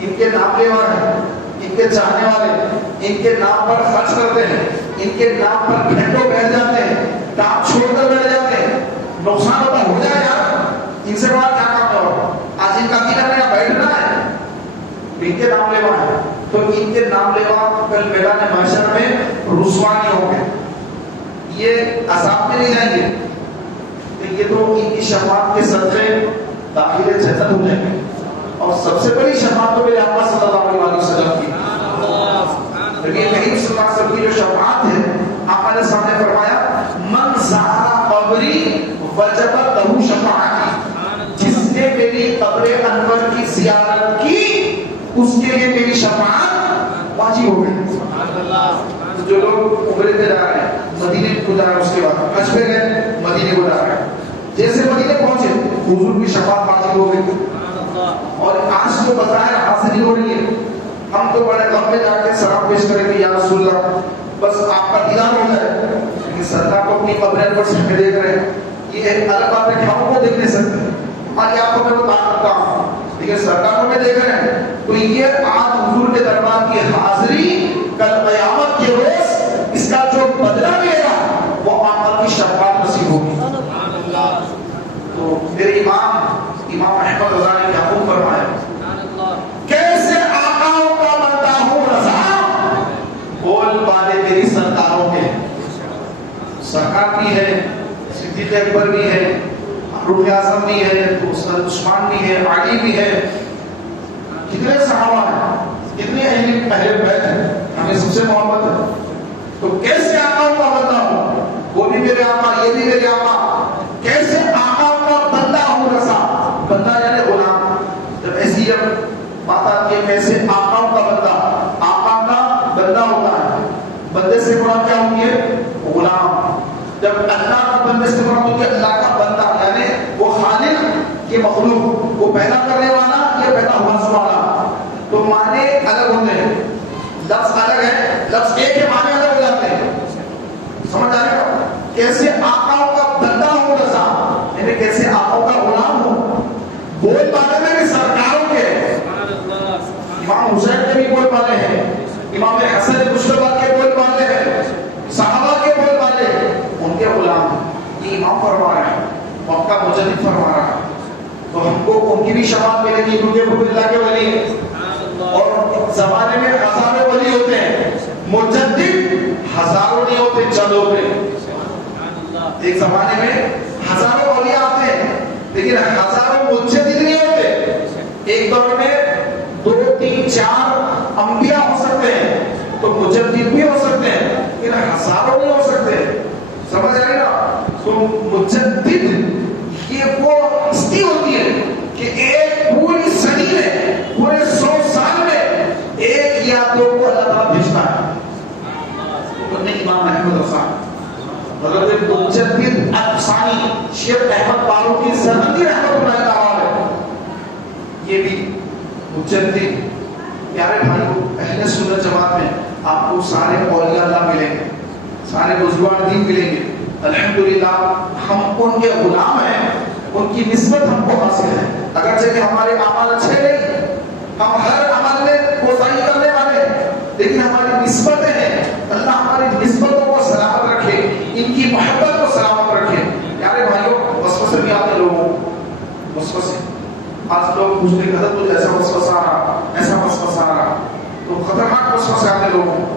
ان کے نام لیوا ہیں, ان کے چاہنے والے, ان کے نام پر خرچ کرتے ہیں, ان کے نام پر گھنٹوں بیٹھ جاتے ہیں, کام چھوڑ کر بیٹھ جاتے ہیں. نقصان ہوتا ہو جائے یار, ان سے بڑا کیا کام کرو, آج ان کا دین اپنے یہاں بیٹھنا ہے. ان کے نام لیوا ہے تو ان کے نام لیوا کل میدان محشر میں رسوا نہیں ہوں گے, یہ عذاب میں نہیں جائیں گے. تو یہ تو ان کی شفاعت کے صدقے داخل جنت ہو جائیں گے. اور سب سے بڑی شفاعت تو میرے آقا صلی اللہ علیہ وسلم کی, نبی کریم صلی اللہ علیہ وسلم کی جو شفاعت ہے, آقا نے سامنے فرمایا من زارا قبری وجبت لہ شفاعتی, جس نے میری قبر انور کی زیارت کی اس کے لیے میری شفاعت واجب ہو گئی. جو لوگ عمرے پہ جا رہے ہیں, مدینے کو جا رہے ہیں, اس کے بعد حج پہ گئے, مدینے کو جا رہے ہیں, جیسے مدینے پہنچے حضور کی شفاعت واجب ہو گئی. اور آج جو بظاہر حاصل ہو رہی ہے, ہم تو بڑے غم میں جا کے سلام پیش کریں گے, یا رسول اللہ بس آپ کا دیدار ہو جائے. لیکن سرکار کو اپنی قبر انور سے دیکھ رہے ہیں, یہ ایک الگ بات ہے کہ ہم کو دیکھ نہیں سکتے. ہماری آپ کو میں بتا کرتا ہوں, لیکن سرکار کو میں دیکھ رہے ہیں. تو یہ آج حضور کے دربار کی حاضری کل قیامت کے روز اس کا جو بدلہ ملے گا وہ آقا کی شفاعت نصیب ہوگی. تو میرے امام احمد رضا نے کیا خوب فرمایا, کیسے آقاؤں کا بندہ ہوں رضا, بول پالے تیری سرکاروں کے. سرکار بھی ہے, صدیق اکبر بھی ہے, فاروق اعظم بھی ہے, عثمان بھی ہے, علی بھی ہے, کتنے صحابہ ہیں, کتنے اہل بیت ہیں, ہمیں سب سے محبت ہے. تو کیسے آقاؤں کا بندہ ہوں, وہ بھی میرے آقا, یہ بھی میرے آقا. کیسے آقاؤں کا بندہ ہوں رضا, بندہ یعنی غلام. جب ایسی جب بات آتی ہے کیسے آقاؤں کا بندہ, آقا کا بندہ ہوتا ہے, بندے سے مراد کیا ہوتی ہے؟ غلام. جب اللہ کا بندے سے مراد ہوتی ہے اللہ کا بندہ, یعنی وہ خالق کے مخلوق, وہ پیدا کرنے والا, یہ پیدا ہونے والا. تو معنی الگ ہوتے ہیں, لفظ الگ ہے, لفظ ایک کے معنی الگ ہو جاتے ہیں. سمجھ آ رہا ہے؟ کیسے آقاؤں کا بندہ ہوں رضا, یعنی کیسے آقاؤں کا غلام ہوں. بول پانے میں بھی سرکاروں کے, امام حسین کے بھی بول پانے ہیں, امام حسن مشتبہ کے بول پانے ہیں, صحابہ کے بول پانے, ان کے غلام. یہ امام فرما رہا ہے, وقت کا مجدد فرما رہا ہے. تو ہم کو ان کی بھی شفاعت ملے گی کیونکہ وہ اللہ کے ولی ہیں. اور زمانے میں ہزاروں ولی ہوتے ہیں, مجدد ہزاروں نہیں ہوتے, چندوں پہ. ایک زمانے میں ہزاروں اولیاء آتے ہیں لیکن ہزاروں مجدد نہیں ہوتے. ایک دور میں 2 3 4 انبیاء ہو سکتے ہیں, تو مجدد بھی ہو سکتے ہیں, لیکن ہزاروں نہیں ہو سکتے. سمجھ آئے گا؟ تو مجدد یہ وہ ہستی ہوتی ہے کہ ایک پوری صدی میں, پورے 100 سال میں ایک یا دو کو اللہ تعالیٰ بھیجتا ہے. امام احمد رضا حضرت مجدد افسانی شیخ احمد فاروقی زرندی رحمۃ اللہ تعالی یہ بھی مجدد. پیارے بھائیو اہل سنت جماعت میں آپ کو سارے اولیاء اللہ ملیں گے, سارے بزرگان دین ملیں گے. الحمدللہ ہم ان کے غلام ہیں, ان کی نسبت ہم کو حاصل ہے. اگرچہ کہ ہمارے اعمال اچھے نہیں, ہم ہر عمل میں کوتاہی کرنے والے, لیکن ہماری نسبتیں ہیں. اللہ ہماری نسبتوں کو سلامت رکھے, ان کی محبت کو سلامت رکھے. پیارے بھائیو وسوسے بھی آتے لوگوں کو, وسوسے. آج لوگ پوچھتے ہیں حضرت مجھے ایسا وسوسہ آ رہا, ایسا وسوسہ آ رہا, تو خطرناک وسوسے آتے لوگوں کو.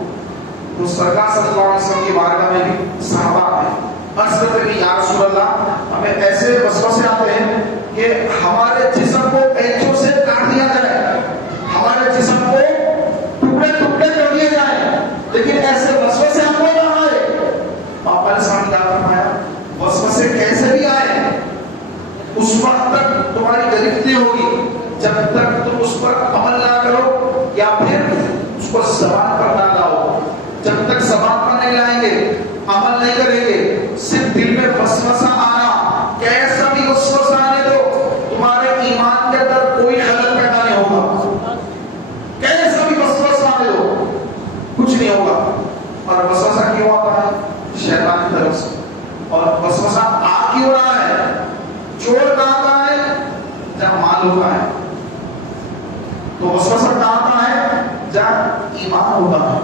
تو سرکار صلی اللہ علیہ وسلم کی بارگاہ میں بھی صحابہ ہیں, عرض کرتے ہیں کہ یا رسول اللہ ہمیں ایسے وسوسے آتے ہیں کہ ہمارے جسم کو اینچوں سے کاٹ دیا جائے, ہمارے جسم کو ٹکڑے ٹکڑے کر دیے جائیں, لیکن ایسے وسوسے ہم کو نہ آئے. آپ علیہ السلام نے فرمایا وسوسے کیسے بھی آئے اس وقت تک تمہاری گرفتی ہوگی جب تک تم اس پر عمل نہ کرو یا پھر اس کو زبان پر نہ لاؤ. جب تک زبان پر نہیں لائیں گے, عمل نہیں کریں گے, صرف دل میں وسوسہ آنا, کیسا بھی وسوسہ آنے دو, تمہارے ایمان کے اندر کوئی خلل پیدا نہیں ہوگا. کیسا بھی وسوسہ آنے دو, کچھ نہیں ہوگا. اور وسوسہ کیوں آتا ہے؟ شیطان کی طرف سے. اور وسوسہ آ کیوں رہا ہے؟ چور کہاں آتا ہے؟ جہاں مال ہوتا ہے. تو وسوسہ کہاں آتا ہے؟ جہاں ایمان ہوتا ہے.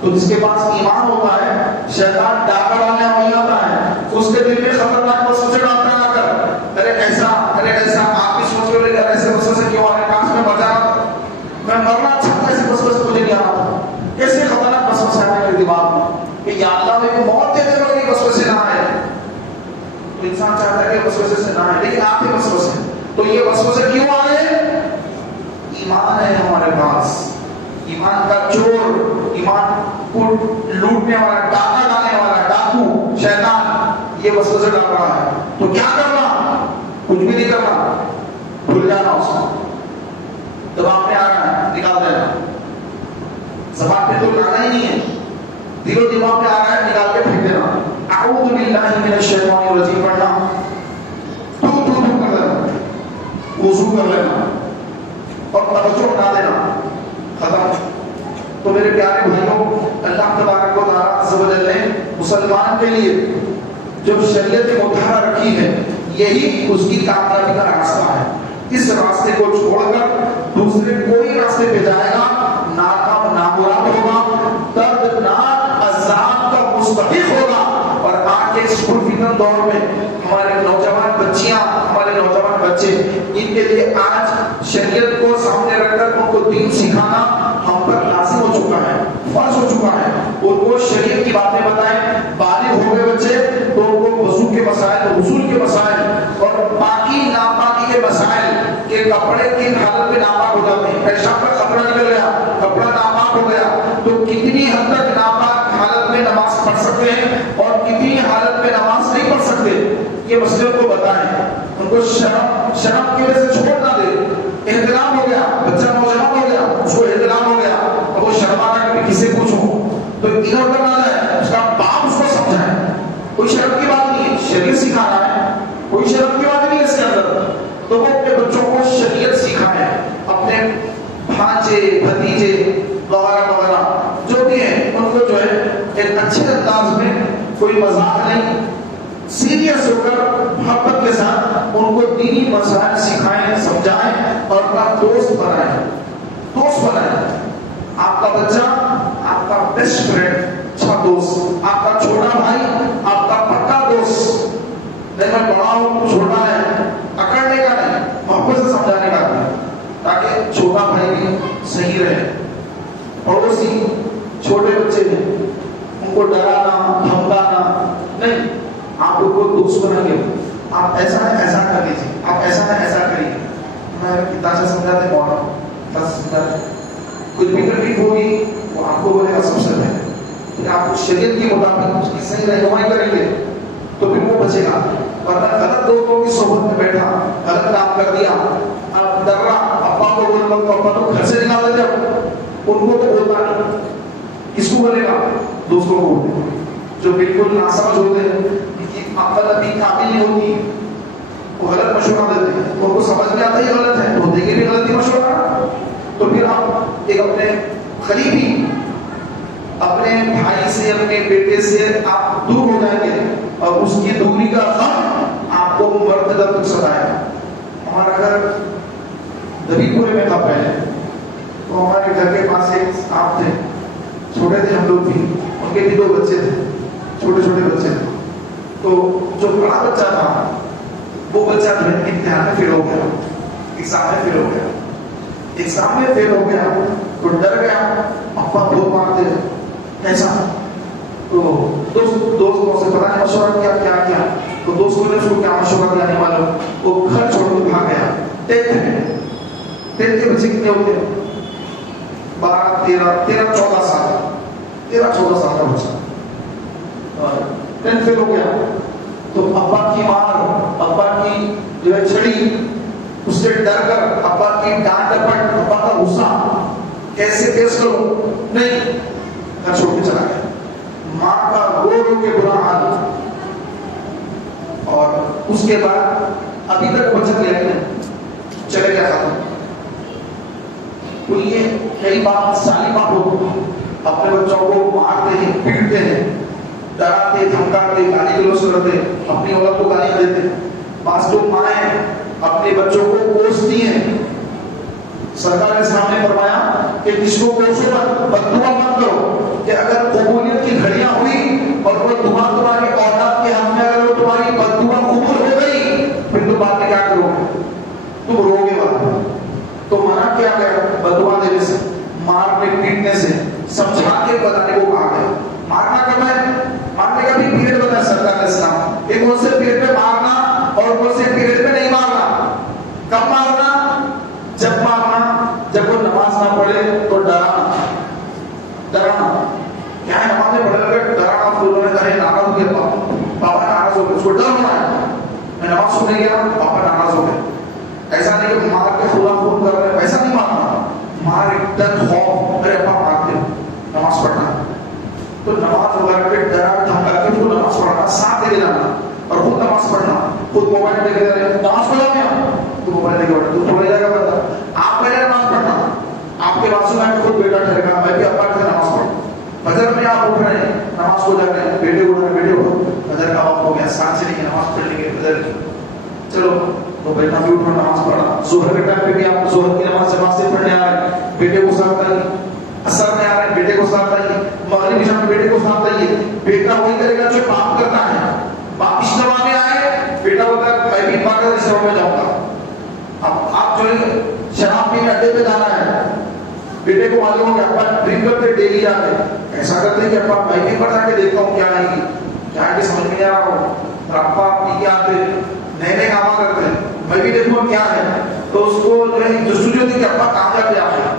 تو جس کے پاس ایمان ہوتا ہے شیطان ڈاکہ ڈالنے والا ہوتا ہے, اس کے دل میں خطرناک وسوسے ڈالتا ہے. کر ارے ایسا آپ بھی سوچ رہے ہیں ایسے وسوسے کیوں آ رہے ہیں, کاش میں مر جاتا, میں مرنا اچھا تھا, ایسے وسوسے مجھے نہیں آ رہا تھا. کیسے خطرناک وسوسے آئے میرے دماغ میں کہ یا اللہ میرے کو موت دے دے گا کہ وسوسے نہ آئے. تو انسان چاہتا ہے کہ وسوسے سے نہ آئے, لیکن آتے وسوسے. تو یہ وسوسے کیوں آ رہے ہیں؟ ایمان ہے ہمارے پاس, ایمان کا چور, ایمان کو لوٹنے والا, ڈاکہ ڈالنے والا, ڈاکو شیطان یہ وسوسے ڈال رہا ہے. تو کیا کرنا؟ کچھ بھی نہیں کرنا, بھول جانا اس کو. دماغ میں آ رہا ہے نکال دینا, زبان پہ تو لانا ہی نہیں ہے, دل و دماغ میں آ رہا ہے نکال کے پھینک دینا. اعوذ باللہ من الشیطان الرجیم پڑھنا, تو کر دینا, وضو کر لینا اور توجہ ہٹا دینا, ختم. تو میرے پیارے بھائیوں اللہ تبارک و تعالیٰ عز و جل نے مسلمان کے لیے جو شریعت مطہرہ رکھی ہے یہی اس کی کامیابی کا راستہ ہے. اس راستے کو چھوڑ کر دوسرے کوئی راستے پہ جائے گا ناکام نامراد ہوگا, دردناک عذاب کا مستحق ہوگا. اور آج کے اس پرفتن دور میں ہمارے نوجوان بچیاں, ہمارے نوجوان بچے, ان کے لیے آج شریعت کو سامنے رکھ کر ان کو دین سکھانا ہم پر لازم ہو چکا ہے, فرض ہو چکا ہے. ان کو شریعت کی باتیں بتائیں. بالغ ہو گئے بچے تو ان کو وضو کے مسائل, غسل کے مسائل اور پاکی ناپاکی کے مسائل, کہ کپڑے کی حالت میں ناپاک ہو جاتے ہیں, پیشاب کا کپڑا نکل گیا, کپڑا ناپاک ہو گیا, تو کتنی حد تک ناپاک حالت میں نماز پڑھ سکتے ہیں اور کتنی حالت میں نماز نہیں پڑھ سکتے, یہ مسئلے کو بتائیں. ان کو شرم کی وجہ سے چھوڑ نہ دے. احترام ہو گیا, بچہ نوجوان ہو گیا, اس کو احترام ہو گیا, اب وہ شرما کر کے کسی سے پوچھو تو ادھر ادھر نہ جائے, اس کا باپ اس کو سمجھائے. کوئی شرم کی بات نہیں ہے, شریعت سکھا رہا ہے, کوئی شرم کی بات نہیں ہے اس کے اندر. تو وہ اپنے بچوں کو شریعت سکھائے, اپنے بھانجے بھتیجے وغیرہ وغیرہ جو بھی ہیں ان کو جو ہے ایک اچھے انداز میں, کوئی مذاق نہیں, سیریس ہو کر محبت کے ساتھ ان کو دینی مسائل سکھائیں, سمجھائیں اور اپنا دوست بنائیں. دوست بنائیں. آپ کا بچہ آپ کا بیسٹ فرینڈ, اچھا دوست, آپ کا چھوٹا بھائی آپ کا پکا دوست. نہیں میں بڑا ہوں, چھوٹا ہے, اکڑنے کا نہیں, محبت سے سمجھانے کا نہیں, تاکہ چھوٹا بھائی بھی صحیح رہے. پڑوسی چھوٹے بچے ہیں, ان کو ڈرانا دھمکانا نہیں, آپ ان کو دوست بنائیں گے. آپ ایسا ہے ایسا کر لیجیے, آپ ایسا ہے ایسا کریے. میں کتنا سے سمجھاتے مولانا, بس سمجھاتے, کچھ بھی تکلیف ہوگی وہ آپ کو بولے گا سب سے پہلے. پھر آپ شریعت کے مطابق اس کی صحیح رہنمائی کریں گے تو پھر وہ بچے گا. ورنہ غلط لوگوں کی صحبت میں بیٹھا, غلط کام کر دیا, آپ ڈر رہا, ابا کو بول رہا, ابا تو گھر سے نکال دیتے, ان کو تو بولتا نہیں, کس کو بولے گا؟ دوستوں کو بولے. جو بالکل ناسمجھ ہوتے ہیں، ان کی عقل ابھی کامل نہیں ہوتی، وہ غلط مشورہ دیتے ہیں، ان کو سمجھ میں آتا ہی غلط ہے، تو دیں گے بھی غلطی مشورہ. تو پھر آپ ایک اپنے قریبی، اپنے بھائی سے، اپنے بیٹے سے آپ دور ہو جائیں گے اور اس کی دوری کا غم آپ کو مرتبہ تک ستائے گا. ہمارا گھر دبی پورے میں تھا پہلے، تو ہمارے گھر کے پاس ایک آپ تھے، چھوٹے تھے ہم لوگ بھی، ان کے بھی 2 بچے تھے، چھوٹے چھوٹے بچے تھے. تو جو بڑا بچہ تھا وہ بچہ جو ہے امتحان میں فیل ہو گیا، ایگزام میں فیل ہو گیا. ایگزام میں فیل ہو گیا تو ڈر گیا، ابا بہت مارتے ایسا. تو دوستوں سے پتا نہیں مشورہ کیا کیا کیا، تو دوستوں نے اس کو کیا مشورہ دیا نہیں معلوم، وہ گھر چھوڑ کے بھاگ گیا. 10th کے بچے کتنے ہوتے ہیں؟ 12 13 14 سال، 13 14 سال کا بچہ 10th فیل ہو گیا. تو ابا کی مار، ابا کی جو ہے چھڑی، اس سے ڈر کر ابا کی ڈانٹ ڈپٹ، ابا کا غصہ کیسے فیس کرو، نہیں، گھر چھوڑ کے چلا گیا. ماں کا رو رو کے برا حال. اور اس کے بعد ابھی تک بچت لے نہیں چلے گیا ختم. تو یہ کئی بات سالی بات ہو، اپنے بچوں کو مارتے ہیں، پیٹتے ہیں، ڈراتے، دھمکاتے، گالی گلوچ کرتے، اپنی اولاد کو گالیاں دیتے. بعض لوگ مائیں اپنے بچوں کو کوستی ہیں. سرکار نے سامنے فرمایا کہ کس کو کوسو مت، بددعا مت کرو، کہ اگر قبولیت کی گھڑیاں ہوئی اور وہ دعا تمہاری اولاد کے حق میں اگر وہ تمہاری بددعا قبول ہو گئی، پھر تم بعد میں کیا کرو گے؟ تم رو گے بعد. تو منع کیا گیا بددعا دینے سے، مارنے پیٹنے سے، سمجھا کے بتانے کو کہا گیا. مارنا کب ہے؟ مارنے کا بھی پیریڈ بتایا سرکار نے اسلام. ایک کون سے پیریڈ پہ مارنا اور کون سے پیریڈ پہ نہیں مارنا. کب مارنا؟ جب مارنا جب وہ نماز نہ پڑھے تو ڈرانا. ڈرانا کیا ہے؟ نماز میں پڑھے لگے ڈرانا، پھولوں نے کہے ناراض ہو گیا، پاپا ناراض ہو گئے، اس کو ڈر ہونا ہے. میں نماز سننے گیا، پاپا ناراض ہو گئے. ایسا نہیں کہ مار کے خدا خون کر رہے ہیں، ایسا نہیں مارنا. مار ایک ڈر خوف، میرے ابا مارتے، نماز پڑھنا. تو نماز وغیرہ پہ ڈرا دھمکا کے خود نماز پڑھنا، ساتھ دے جانا اور خود نماز پڑھنا. خود موبائل لے کے جا رہے نماز پڑھا گیا تو موبائل لے کے بیٹھا، تو تھوڑے جگہ بتا آپ پہلے نماز پڑھنا. آپ کے بازو میں خود بیٹا ٹھہرے گا، میں بھی ابا کے نماز پڑھوں. فجر میں آپ اٹھ رہے ہیں، نماز کو جا رہے ہیں، بیٹے اٹھ رہے ہیں، بیٹے اٹھو، فجر کا وقت ہو گیا، ساتھ چلیں گے نماز پڑھ لیں گے فجر کی. چلو تو بیٹا بھی اٹھا نماز پڑھا. ظہر کے ٹائم پہ بھی آپ ظہر کی نماز جماعت سے پڑھنے آ رہے ہیں، بیٹے کو ساتھ آئیے. اثر میں آ رہے ہیں، بیٹے کو ساتھ آئیے. مغرب عشاء میں بیٹے کو ساتھ آئیے. بیٹا وہی کرے گا جو باپ کرتا ہے. باپ اجتماع میں آئے، بیٹا ہوتا ہے میں بھی پاکر اجتماع میں جاؤں گا. اب آپ جو ہے شراب پینے اڈے پہ جانا ہے، بیٹے کو معلوم ہو کہ ابا ڈرنک کرتے ڈیلی جاتے، ایسا کرتے ہیں کہ ابا میں بھی پڑھ جا کے دیکھتا ہوں کیا آئے گی، کیا ہے کہ سمجھ میں آ رہا ہوں. ابا پی کے آتے، نئے نئے کام کرتے ہیں، میں بھی دیکھوں کیا ہے. تو اس کو جو ہے جستجو ہوتی کہ ابا کہاں جا کے آئے.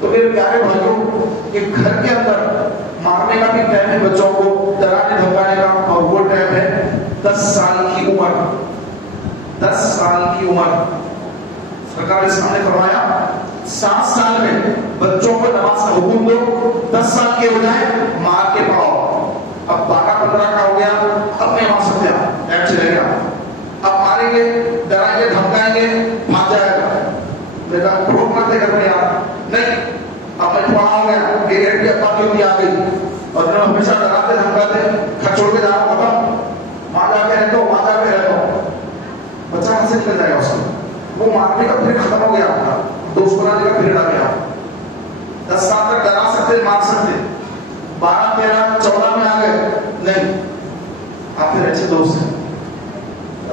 تو میرے پیارے بھائیوں، کہ گھر کے اندر مارنے کا بھی ٹائم ہے بچوں کو، ڈرانے دھمکانے کا، اور وہ ٹائم ہے 10 سال کی عمر. 10 سال کی عمر. سرکار نے سامنے فرمایا 7 سال میں بچوں کو نماز کا حکم دو، 10 سال کے ہو جائے مار کے پڑھاؤ. اب 12-15 کا ہو گیا، اب نہیں مار سکتے، ٹائم چلے گیا. اب ماریں گے، ڈرائیں گے، دھمکائیں گے، بھاگ جائے گا. بیٹا روک مت دے کر میں یار نہیں، اب میں پڑھاؤں گا، یہ ریٹ بھی ابا کی بھی آ گئی. اور جب ہمیشہ ڈراتے دھمکاتے گھر چھوڑ کے جانا پڑا، وہاں جا کے رہتا ہوں، وہاں جا کے رہتا ہوں، بچہ وہاں سے نکل جائے گا. اس کو وہ مارنے کا پھر ختم ہو گیا، آپ کا دوست بنانے کا پھر آ گیا. 10 سال تک ڈرا سکتے، مار سکتے، 12 13 14 میں آ گئے نہیں، آپ پھر اچھے دوست ہیں،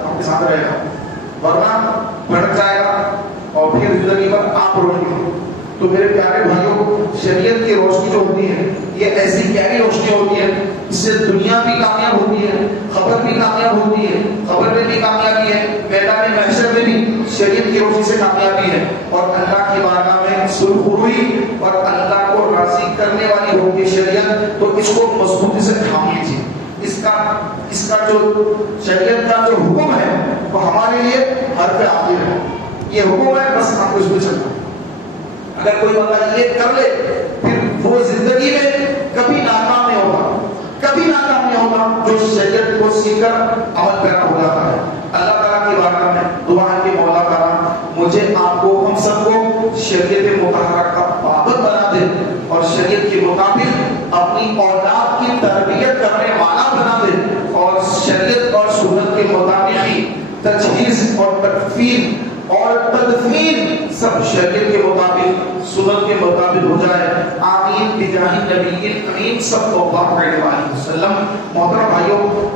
آپ کے ساتھ رہے گا، ورنہ بھڑک جائے گا اور پھر زندگی پر آپ روئیں گے. تو میرے پیارے بھائیوں، شریعت کی روشنی جو ہوتی ہے یہ ایسی گہری روشنی ہوتی ہے، اس سے دنیا بھی کامیاب ہوتی ہے، خبر بھی کامیاب ہوتی ہے، خبر میں بھی کامیابی ہے، میدان محشر میں بھی شریعت کی روشنی سے کامیابی ہے، اور اللہ کی بارگاہ میں سرخروئی اور اللہ کو راضی کرنے والی ہوگی شریعت. تو اس کو مضبوطی سے تھام لیجیے. اس کا جو شریعت کا جو حکم ہے وہ ہمارے لیے حرف آخر ہے. یہ حکم ہے، بس ہم کو اس پہ چلنا. اگر کوئی بندہ یہ کر لے پھر وہ زندگی میں کبھی ناکام نہیں ہوگا. کبھی ناکام نہیں ہوتا جو شریعت کو سیکھ کر عمل پیرا ہو جاتا ہے۔ اللہ تعالیٰ کی بارگاہ میں دعا ہے کہ مولا تعالیٰ مجھے آپ کو ہم سب کو شریعت مطہرہ کا پابند بنا دے اور شریعت کے مطابق اپنی اولاد کی تربیت کرنے والا بنا دے اور شریعت اور سنت کے مطابق ہی تجہیز اور تکفین اور تدفین سب شریعت کے مطابق سنت کے مطابق ہو جائے۔ آمین بجاہ نبی کریم صلی اللہ علیہ وسلم۔ محترم بھائیوں،